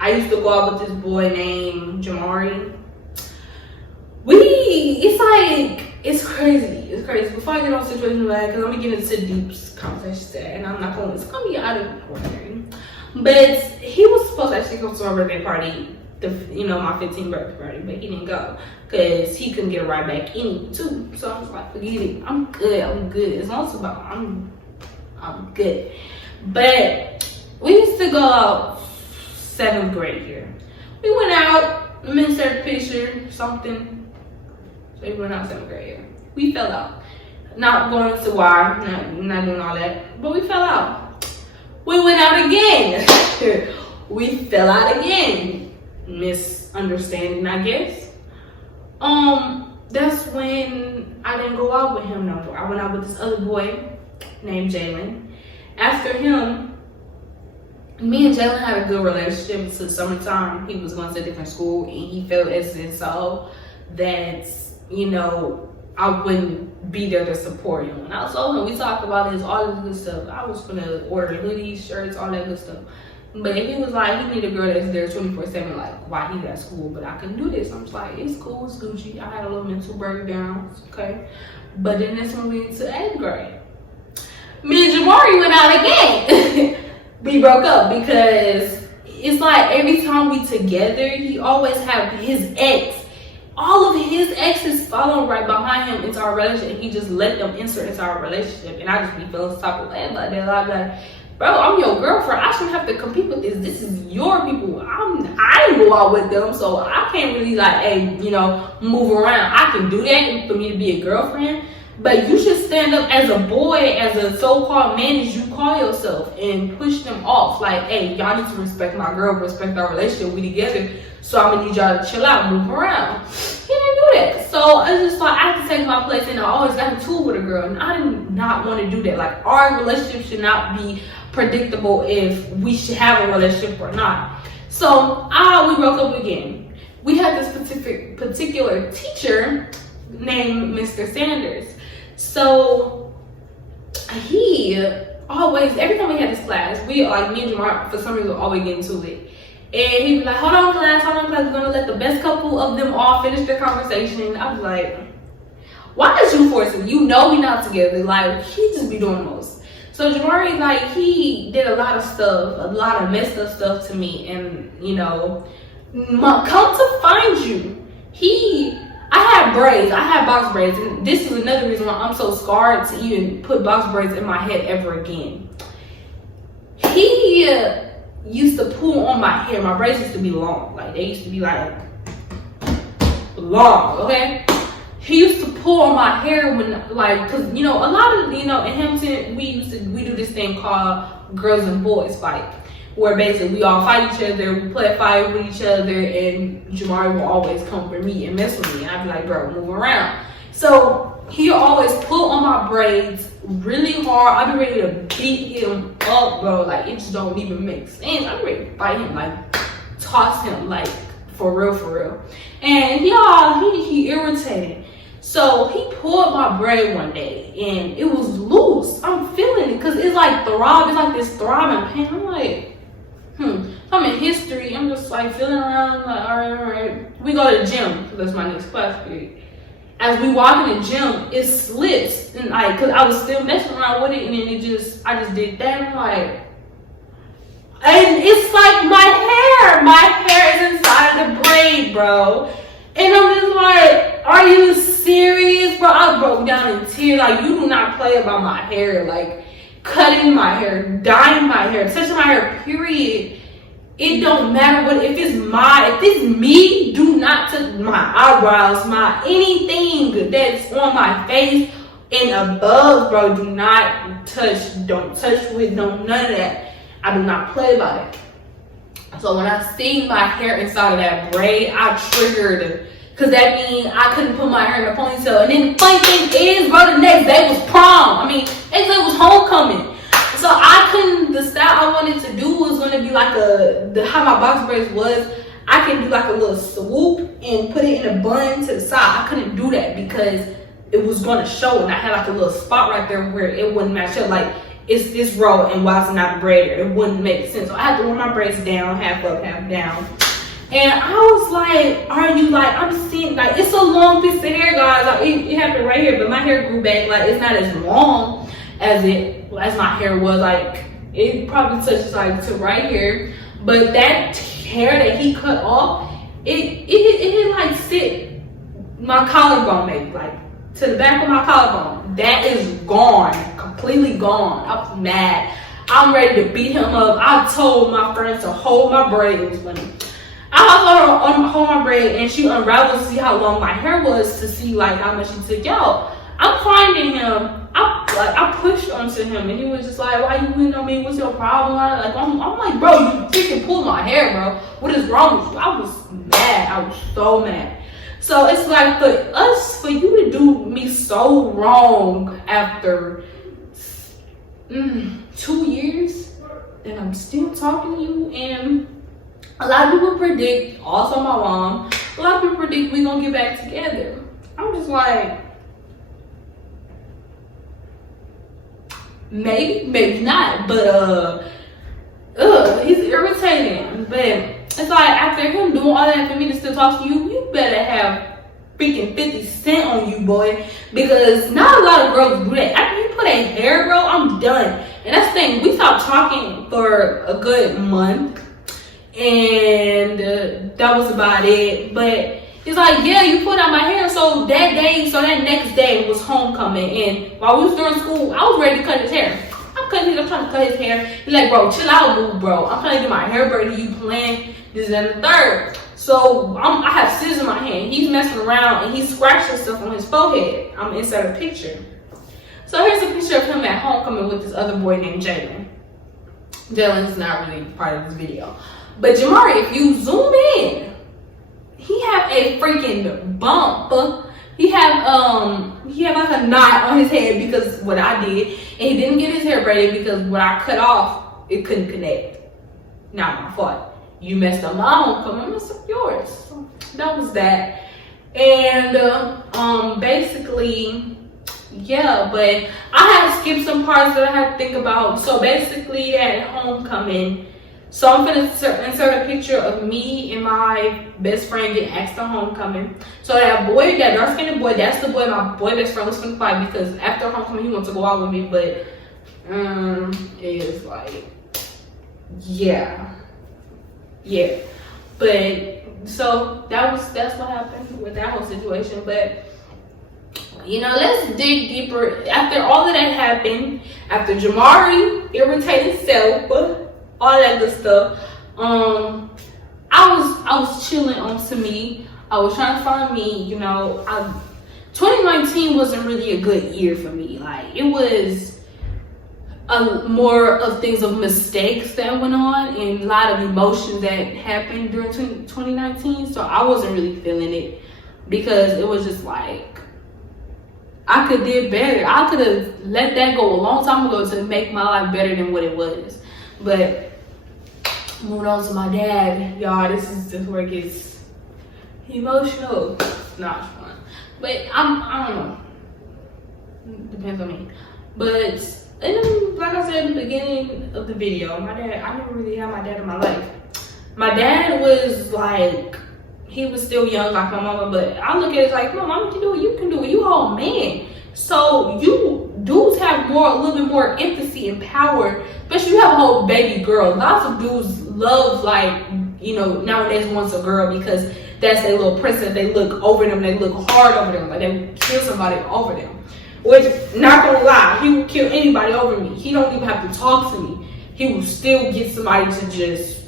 I used to go out with this boy named Jamari. It's crazy. Before I get on situation bag, because I'm gonna get into deep conversations today, and it's gonna be out of the ordinary. But he was supposed to actually come to my birthday party, my 15th birthday party, but he didn't go because he couldn't get a ride back anyway too. So I was like, forget it. I'm good. As long as I'm good. But we used to go out 7th grade year. We went out, ministered a picture, something. So we went out 7th grade year. We fell out. Not going into why, not doing all that, but we fell out. We went out again. We fell out again. Misunderstanding, I guess. That's when I didn't go out with him no more. I went out with this other boy named Jalen. After him, me and Jalen had a good relationship until summertime. He was going to a different school, and he felt as so that, I wouldn't be there to support him. And I told him, we talked about this, all this good stuff. I was gonna order hoodies, shirts, all that good stuff. But he was like, he need a girl that's there 24/7, like while he's at school. But I can do this. I'm just like, it's cool, it's Gucci. I had a little mental breakdown, okay. But then that's when we went to 8th grade. Me and Jamari went out again. We broke up because it's like every time we together, he always have his ex. All of his exes following right behind him into our relationship. He just let them insert into our relationship, and I just be feeling type of way like that. Like, bro, I'm your girlfriend. I shouldn't have to compete with this. This is your people. I didn't go out with them, so I can't really move around. I can do that for me to be a girlfriend, But you should stand up as a boy, as a so-called man as you call yourself, and push them off. Like, hey, y'all need to respect my girl, respect our relationship, we together. So I'm gonna need y'all to chill out, move around. He didn't do that. So I just thought I had to take my place, and I always got into it with a girl, and I did not want to do that. Like, our relationship should not be predictable if we should have a relationship or not. So we broke up again. We had this particular teacher named Mr. Sanders. So he always, every time we had this class, we like, me and Jamar for some reason would always get into it. And he'd be like, hold on class, we're gonna let the best couple of them all finish their conversation. I was like, why is you forcing? You know we not together. Like, he just be doing the most. So Jamari, like, he did a lot of stuff, a lot of messed up stuff to me. And, you know, come to find you, I had braids, I had box braids. And this is another reason why I'm so scarred to even put box braids in my head ever again. He used to pull on my hair. My braids used to be long. Like, they used to be like long, okay? He used to pull on my hair when, like, cause you know, a lot of, you know, in Hampton, we do this thing called girls and boys fight, where basically we all fight each other, we play fight with each other, and Jamari will always come for me and mess with me, and I'd be like, bro, move around. So he always pull on my braids really hard. I'd be ready to beat him up, bro. Like, it just don't even make sense. I'd be ready to fight him, like toss him, like for real. And he irritated. So he pulled my braid one day and it was loose. I'm feeling it because it's like throb. It's like this throbbing pain. I'm like, I'm in history. I'm just like feeling around. Like, all right. We go to the gym because that's my next class period. As we walk in the gym, it slips, and like, cause I was still messing around with it, and then I just did that. And I'm like, and it's like my hair is inside the braid, bro. And I'm just like, are you serious, bro? I broke down in tears. Like, you do not play about my hair, like cutting my hair, dyeing my hair, touching my hair, period. It don't matter if it's me, do not touch my eyebrows, my anything that's on my face and above, bro. Do not touch, don't touch with, none of that. I do not play about it. So when I see my hair inside of that braid, I triggered, because that means I couldn't put my hair in a ponytail. And then the funny thing is, bro, the next day was prom. Next day was homecoming. So the style I wanted to do was going to be like how my box braids was. I can do like a little swoop and put it in a bun to the side. I couldn't do that because it was going to show, and I had like a little spot right there where it wouldn't match up. Like, it's this row and why it's not a braid, it wouldn't make sense. So I had to wear my braids down, half up, half down. And I was like, I'm seeing, like, it's a long piece of hair, guys. Like, it happened right here, but my hair grew back. Like, it's not as long as my hair was. Like, it probably touches like to right here, but that hair that he cut off, it like sit my collarbone, maybe like to the back of my collarbone. That is gone, completely gone. I was mad. I'm ready to beat him up. I told my friend to hold my braid. It was funny. I told her to hold my braid, and she unraveled to see how long my hair was, to see like how much she took out. I'm finding him. I pushed onto him, and he was just like, "Why you hitting on me? What's your problem?" I'm like, "Bro, you freaking pulled my hair, bro. What is wrong with you?" I was mad. I was so mad. So it's like, for you to do me so wrong after 2 years, and I'm still talking to you, and a lot of people predict, also my mom, a lot of people predict we gonna get back together. I'm just like, maybe not, but he's irritating. But it's like, after him doing all that for me to still talk to you, you better have freaking 50 Cent on you, boy, because not a lot of girls do that. After you put a hair, bro, I'm done. And that's the thing, we stopped talking for a good month, and that was about it. But it's like, yeah, you put out my hair. So that next day was homecoming, and while we was during school, I was ready to cut his hair. I'm trying to cut his hair. He's like, bro, chill out, boo, bro. I'm trying to get my hair braided. You playing this and the third. So I have scissors in my hand. He's messing around and he's scratching stuff on his forehead. I'm inside a picture. So here's a picture of him at homecoming with this other boy named Jalen. Jalen's not really part of this video. But Jamari, if you zoom in, he have a freaking bump. He have like a knot on his head because what I did. And he didn't get his hair braided because what I cut off, it couldn't connect. Not my fault. You messed up my homecoming, I messed up yours. So that was that. And basically, yeah, but I had to skip some parts that I had to think about. So basically at homecoming, so I'm gonna insert a picture of me and my best friend getting asked to homecoming. So that boy, that dark-skinned boy, that's the boy my boy best friend was gonna fight because after homecoming he wants to go out with me, but it's like, yeah. But so that's what happened with that whole situation. But you know, let's dig deeper. After all of that happened, after Jamari irritated self, all that good stuff, I was chilling on to me. I was trying to find me, you know. 2019 wasn't really a good year for me. Like, it was more of things of mistakes that went on and a lot of emotions that happened during 2019. So I wasn't really feeling it because it was just like, I could did better. I could have let that go a long time ago to make my life better than what it was. But moving on to my dad, y'all, this is just where it gets emotional. Not fun. But I don't know. Depends on me. But and then, like I said in the beginning of the video, my dad, I never really had my dad in my life. My dad was like, he was still young like my mama, but I look at it like, no, mama can do what you can do. You all man. So you dudes have a little bit more empathy and power, especially you have a whole baby girl. Lots of dudes love, like, you know, nowadays wants a girl because that's their little princess. They look over them, they look hard over them, like they would kill somebody over them. Which, not gonna lie, he would kill anybody over me. He don't even have to talk to me. He will still get somebody to just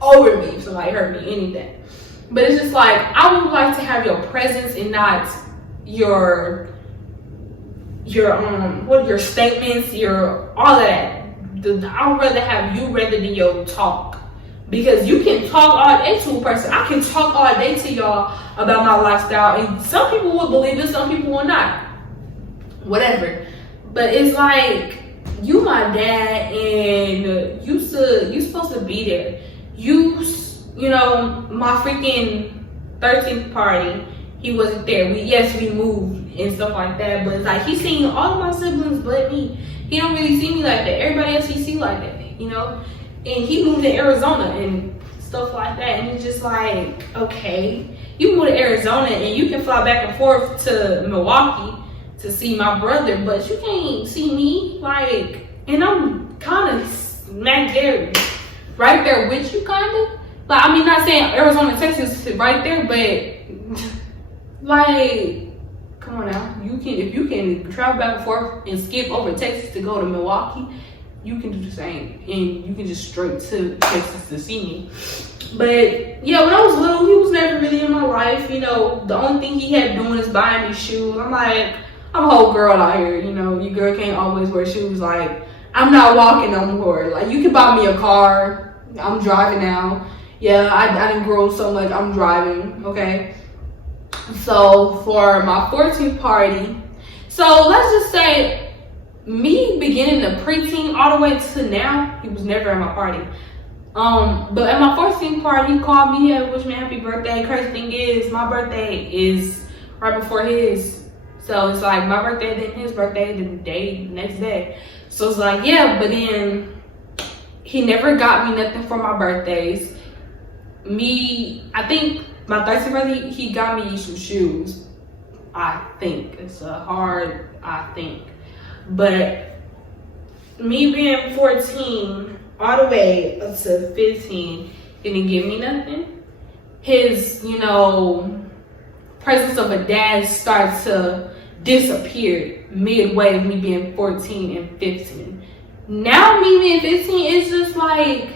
over me if somebody hurt me, anything. But it's just like, I would like to have your presence and not your statements, all of that. I would rather have you rather than your talk. Because you can talk all day to a person. I can talk all day to y'all about my lifestyle. And some people will believe it, some people will not. Whatever. But it's like, you my dad and you supposed to be there. You know, my freaking 13th party, he wasn't there. We moved and stuff like that, but it's like, he seen all of my siblings but me. He don't really see me like that. Everybody else he see like that, you know? And he moved to Arizona and stuff like that, and it's just like, okay, you move to Arizona and you can fly back and forth to Milwaukee to see my brother, but you can't see me, like, and I'm kind of smack there, right there with you, kind of. Like, I mean, not saying Arizona, Texas is right there, but like, come on now, if you can travel back and forth and skip over Texas to go to Milwaukee, you can do the same, and you can just straight to Texas to see me. But yeah, when I was little, he was never really in my life. You know, the only thing he had doing is buying me shoes. I'm like, I'm a whole girl out here, you know, your girl can't always wear shoes. Like, I'm not walking no more. Like, you can buy me a car. I'm driving now. Yeah, I didn't grow so much. I'm driving, okay? So, for my 14th party, so let's just say, me beginning the preteen all the way to now, he was never at my party. But at my 14th party, he called me, he wished me a happy birthday. Crazy thing is, my birthday is right before his. So it's like my birthday, then his birthday, the next day. So it's like, yeah, but then he never got me nothing for my birthdays. I think my 13th birthday, he got me some shoes. I think. It's a hard, I think. But me being 14 all the way up to 15, he didn't give me nothing. His, you know, presence of a dad started to disappear midway of me being 14 and 15. Now me being 15 is just like,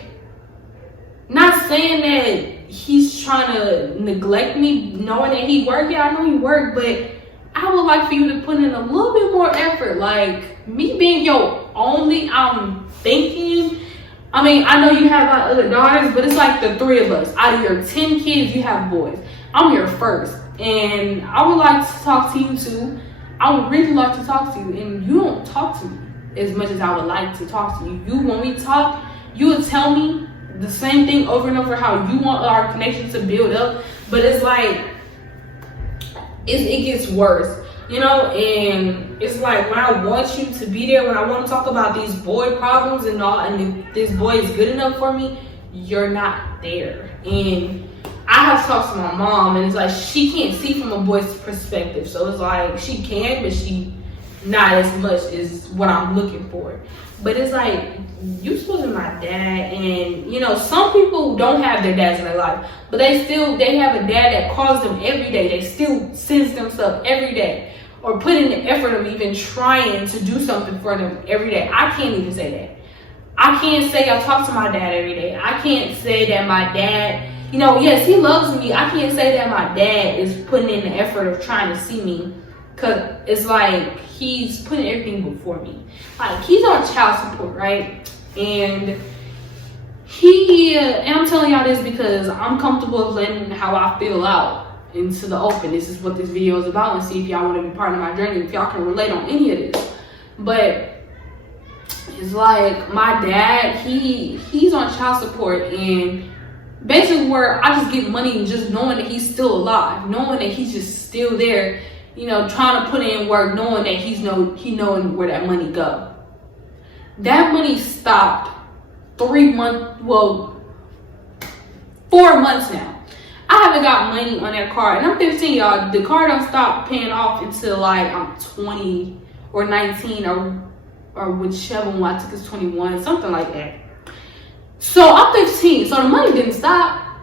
not saying that he's trying to neglect me, knowing that he work. Yeah, I know he work, but I would like for you to put in a little bit more effort. Like, me being your only, I'm thinking, I mean, I know you have other daughters, but it's like the 3 of us. Out of your 10 kids, you have boys. I'm your first. And I would like to talk to you too. I would really like to talk to you. And you don't talk to me as much as I would like to talk to you. You, when we talk, you would tell me the same thing over and over, how you want our connection to build up. But it's like, it gets worse. You know, and it's like, when I want you to be there, when I want to talk about these boy problems and all, and if this boy is good enough for me, you're not there. And I have to talk to my mom, and it's like, she can't see from a boy's perspective. So it's like, she can, but she not as much as what I'm looking for. But it's like, you supposed to be my dad, and you know, some people don't have their dads in their life, but they have a dad that calls them every day. They still sends them stuff every day, or put in the effort of even trying to do something for them every day. I can't even say that. I can't say I talk to my dad every day. I can't say that my dad, you know, yes, he loves me. I can't say that my dad is putting in the effort of trying to see me, because it's like, he's putting everything before me. Like, he's on child support, right? And I'm telling y'all this because I'm comfortable letting how I feel out into the open. This is what this video is about, and see if y'all want to be part of my journey, if y'all can relate on any of this. But it's like, my dad, he's on child support, and basically where I just get money just knowing that he's still alive, knowing that he's just still there, you know, trying to put in work, knowing that he knowing where that money go. That money stopped 4 months now. I haven't got money on that card, and I'm 15, y'all. The card don't stop paying off until like I'm 20 or 19 or whichever one I took is 21, something like that. So I'm 15, so the money didn't stop.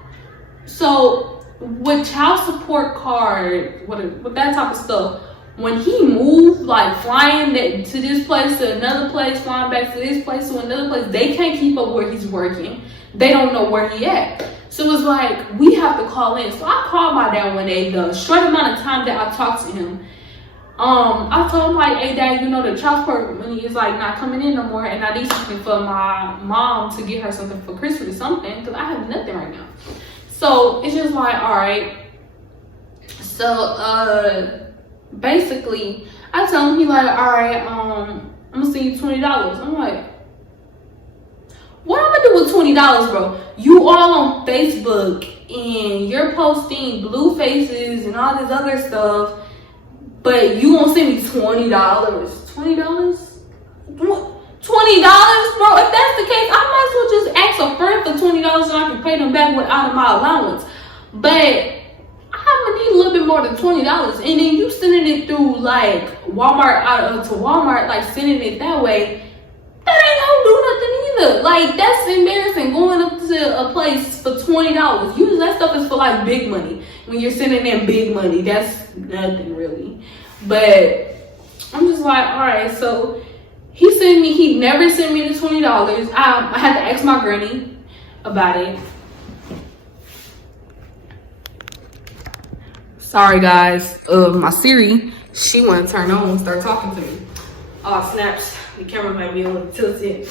So with child support card, with that type of stuff, when he moved, like flying to this place to another place, flying back to this place to another place, they can't keep up where he's working. They don't know where he at. So it's like, we have to call in. So I called my dad one day, the short amount of time that I talked to him. I told him, like, hey dad, you know, the child support money is like not coming in no more, and I need something for my mom to get her something for Christmas or something, because I have nothing right now. So it's just like, all right. So basically I tell him, he like, all right, I'm gonna send you $20. I'm like, what am I gonna do with $20, bro? You all on Facebook and you're posting blue faces and all this other stuff, but you won't send me $20. $20? $20, bro? If that's the case, I might as well just ask a friend for $20 so I can pay them back out of my allowance. But I'm gonna need a little bit more than $20, and then you sending it through like Walmart to Walmart, like sending it that way. That ain't gonna do nothing either. Like, that's embarrassing, going up to a place for $20. Usually that stuff is for like big money. When you're sending in big money, that's nothing really. But I'm just like, all right. So he never sent me the $20. I had to ask my granny about it. Sorry guys, my Siri, she wanna turn on and start talking to me. Oh snaps, the camera might be a little tilted.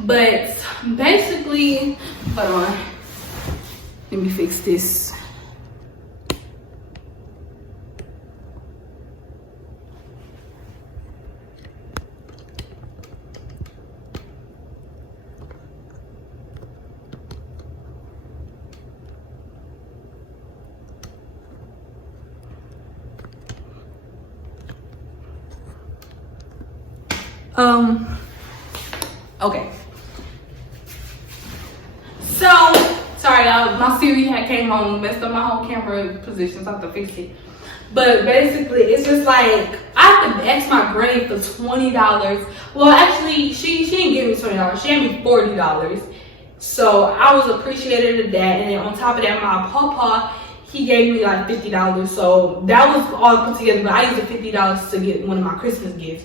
But basically, hold on, let me fix this. Okay. So, sorry, my Siri came home, messed up my whole camera position, so I have to fix it. But basically, it's just like, I have to ask my granny for $20. Well, actually, she didn't give me $20. She gave me $40. So, I was appreciative of that. And then on top of that, my papa, he gave me like $50. So, that was all put together. But I used the $50 to get one of my Christmas gifts.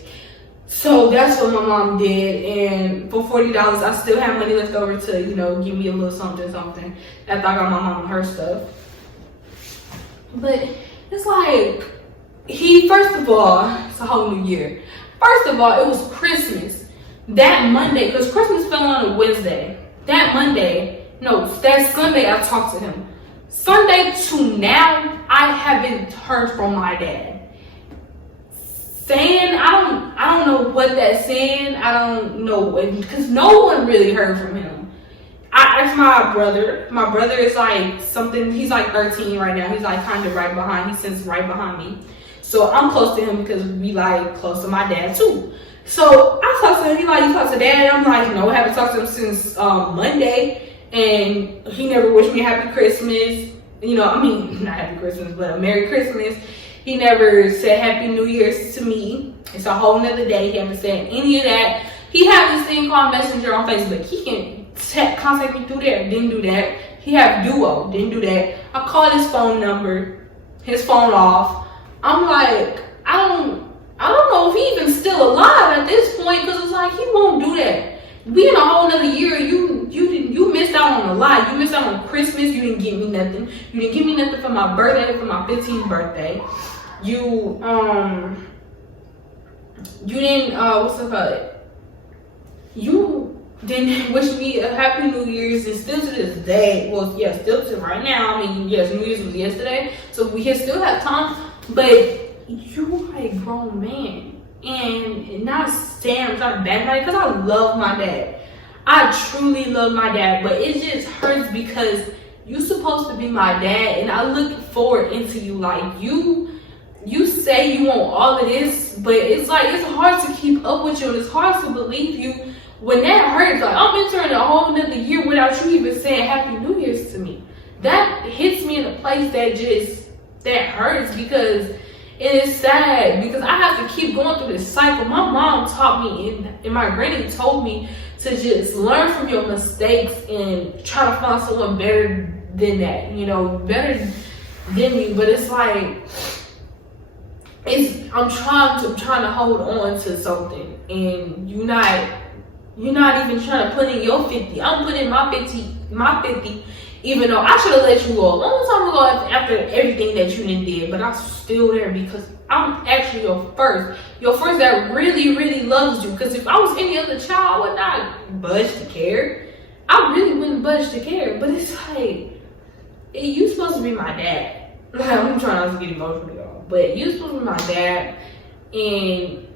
So that's what my mom did, and for $40, I still have money left over to, give me a little something after I got my mom her stuff. But it's like, first of all, it's a whole new year. First of all, it was Christmas. That Monday, because Christmas fell on a Wednesday. That Sunday I talked to him. Sunday to now, I haven't heard from my dad. Saying, I don't know what that's saying. I don't know, because no one really heard from him. I asked my brother. My brother is he's like 13 right now. He's like kind of right behind. He sits right behind me. So I'm close to him because we like close to my dad too. So I talked to him. He like, you talk to dad? I'm like, no, I haven't talked to him since Monday. And he never wished me a happy Christmas. Not happy Christmas, but a Merry Christmas. He never said Happy New Year's to me. It's a whole nother day. He hasn't said any of that. He has this thing called Messenger on Facebook. He can contact me through there. Didn't do that. He have Duo. Didn't do that. I called his phone number. His phone off. I'm like, I don't know if he even still alive at this point, because it's like he won't do that. We in a whole nother year. You missed out on a lot. You missed out on Christmas. You didn't give me nothing. You didn't give me nothing for my birthday, for my 15th birthday. You didn't you didn't wish me a happy New Year's, and still to this day, still to right now, New Year's was yesterday, so we can still have time, but you are a grown man, and not saying I'm trying to bad because I love my dad. I truly love my dad, but it just hurts because you're supposed to be my dad, and I look forward into you. Like, you say you want all of this, but it's like, it's hard to keep up with you, and it's hard to believe you when that hurts. Like, I'm entering a whole nother year without you even saying Happy New Year's to me. That hits me in a place that hurts, because it is sad, because I have to keep going through this cycle. My mom taught me, and my granny told me to just learn from your mistakes and try to find someone better than that, better than you. But it's like, I'm trying to hold on to something, and you're not even trying to put in your 50. I'm putting my 50, even though I should have let you go a long time ago after everything that you did, but I'm still there because I'm actually your first that really, really loves you. Because if I was any other child, I would not budge to care. I really wouldn't budge to care. But it's like, you supposed to be my dad. I'm trying not to get emotional, y'all, but you supposed to be my dad, and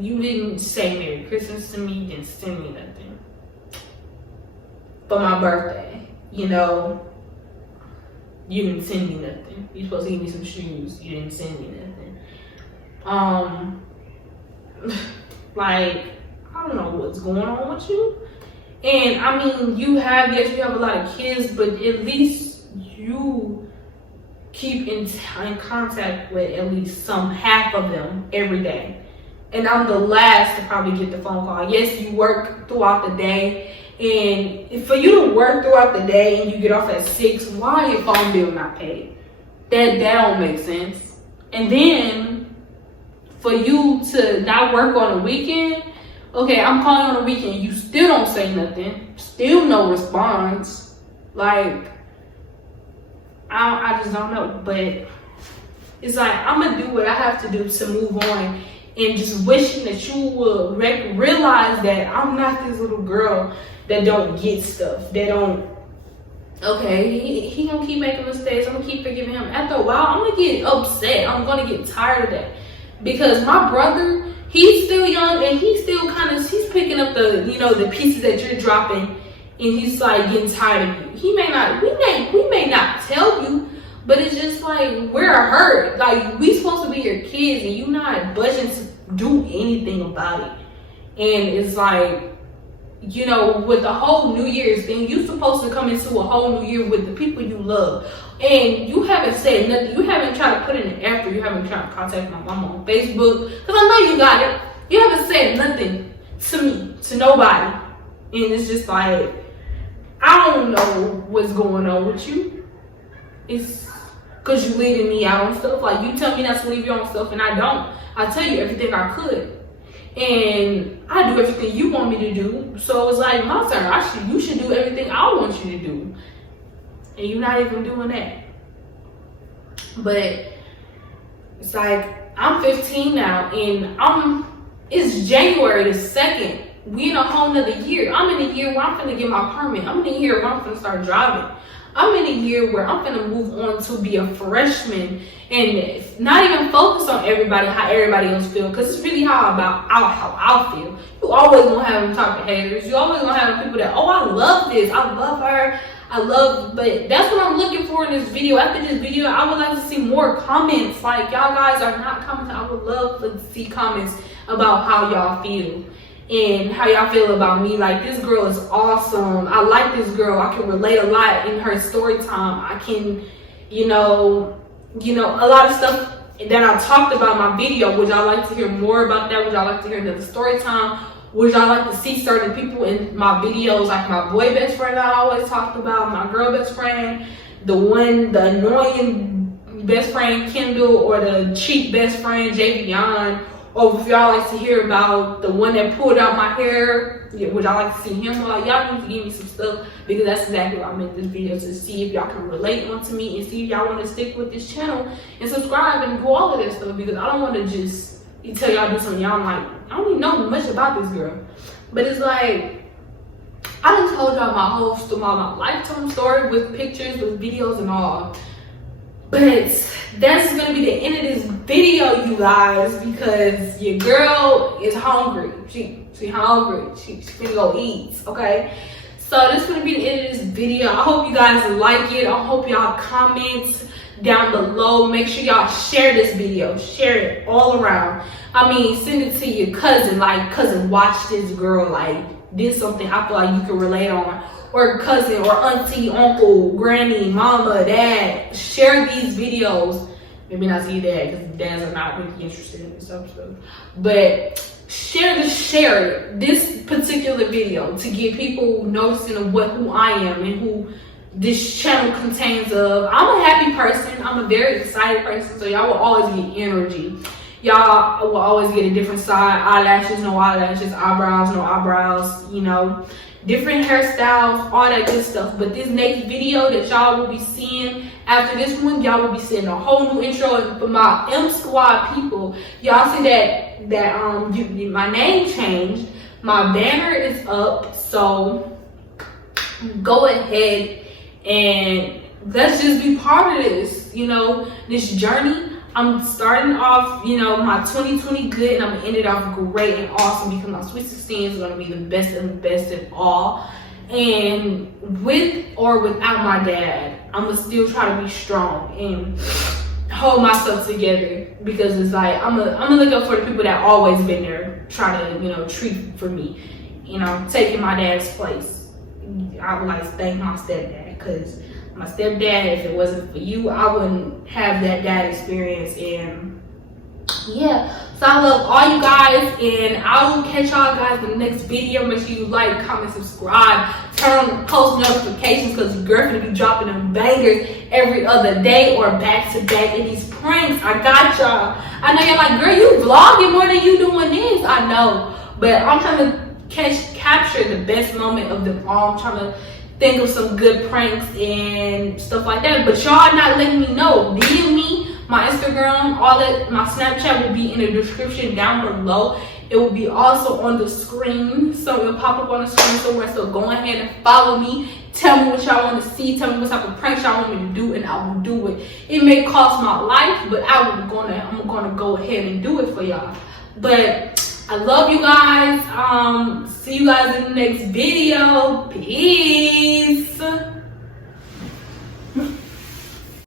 you didn't say Merry Christmas to me. You didn't send me nothing for my birthday. You didn't send me nothing. You supposed to give me some shoes. You didn't send me nothing. Like, I don't know what's going on with you. And you have a lot of kids, but at least you keep in contact with at least half of them every day. And I'm the last to probably get the phone call. Yes, you work throughout the day. And for you to work throughout the day and you get off at 6, why your phone bill not paid? That don't make sense. And then for you to not work on the weekend, okay, I'm calling on the weekend, you still don't say nothing, still no response. Like, I just don't know. But it's like, I'm gonna do what I have to do to move on, and just wishing that you will realize that I'm not this little girl that don't get stuff, that don't, okay, he gonna keep making mistakes, I'm gonna keep forgiving him. After a while, I'm gonna get upset, I'm gonna get tired of that. Because my brother, he's still young, and he's still he's picking up the pieces that you're dropping, and he's like getting tired of you. We may not tell you, but it's just like, we're hurt. Like, we supposed to be your kids, and you not budging to do anything about it. And it's like, with the whole New Year's thing, you're supposed to come into a whole new year with the people you love. And you haven't said nothing. You haven't tried to put in an effort. You haven't tried to contact my mom on Facebook, because I know you got it. You haven't said nothing to me, to nobody. And it's just like, I don't know what's going on with you. It's because you leaving me out on stuff. Like, you tell me not to leave you on stuff, and I don't. I tell you everything I could. and I do everything you want me to do. So it's like my turn. You should do everything I want you to do, and you're not even doing that. But it's like I'm 15 now, and it's January the 2nd. We in a whole nother year. I'm in a year where I'm finna get my permit. I'm in a year where I'm finna start driving. I'm in a year where I'm finna move on to be a freshman and not even focus on how everybody else feel, because it's really how I feel. You always gonna have them type of haters. You always gonna have people that, oh, I love this, I love her, but that's what I'm looking for in this video. After this video, I would like to see more comments. Like, y'all guys are not commenting. I would love to see comments about how y'all feel and how y'all feel about me. Like, this girl is awesome. I like this girl. I can relate a lot in her story time. I can, you know, a lot of stuff that I talked about in my video. Would y'all like to hear more about that? Would y'all like to hear another story time? Would y'all like to see certain people in my videos, like my boy best friend I always talked about, my girl best friend, the annoying best friend Kendall, or the cheap best friend Javion? Or if y'all like to hear about the one that pulled out my hair, would y'all like to see him? Like, y'all need to give me some stuff, because that's exactly why I made this video, to see if y'all can relate onto me and see if y'all want to stick with this channel and subscribe and do all of that stuff, because I don't want to just tell y'all do something y'all like, I don't even know much about this girl. But it's like, I done told y'all my whole story, my lifetime story, with pictures, with videos and all. But that's gonna be the end of this video, you guys, because your girl is hungry. She hungry. She's finna go eat, okay? So this is gonna be the end of this video. I hope you guys like it. I hope y'all comment down below. Make sure y'all share this video. Share it all around. I mean, send it to your cousin. Like, cousin, watch this girl. Like, did something I feel like you can relate on. Or cousin, or auntie, uncle, granny, mama, dad. Share these videos. Maybe not see dad, because dads are not really interested in this stuff. But share this particular video to get people noticing of who I am and who this channel contains of. I'm a happy person. I'm a very excited person. So y'all will always get energy. Y'all will always get a different side. Eyelashes, no eyelashes. Eyebrows, no eyebrows. You know, different hairstyles, all that good stuff. But this next video that y'all will be seeing after this one, y'all will be seeing a whole new intro. And for my M Squad people, y'all see that my name changed. My banner is up. So go ahead and let's just be part of this, you know, this journey. I'm starting off, you know, my 2020 good, and I'm gonna end it off great and awesome, because my Sweet 16 is gonna be the best of the best of all. And with or without my dad, I'm gonna still try to be strong and hold myself together, because it's like I'm gonna look up for the people that always been there, trying to, you know, treat for me, you know, taking my dad's place. I would like to thank my stepdad, because my stepdad, if it wasn't for you, I wouldn't have that dad experience. And yeah, so I love all you guys, and I will catch y'all guys in the next video. Make sure you like, comment, subscribe, turn on post notifications, because your girl gonna be dropping them bangers every other day or back to back. And these pranks, I got y'all. I know you're like, girl, you vlogging more than you doing this. I know, but I'm trying to capture the best moment of them all. I'm trying to think of some good pranks and stuff like that, but y'all not letting me know. DM me, my Instagram, all that, my Snapchat will be in the description down below. It will be also on the screen, so it'll pop up on the screen somewhere. So go ahead and follow me. Tell me what y'all want to see. Tell me what type of pranks y'all want me to do, and I will do it. It may cost my life, but I'm gonna go ahead and do it for y'all. But I love you guys. See you guys in the next video. Peace.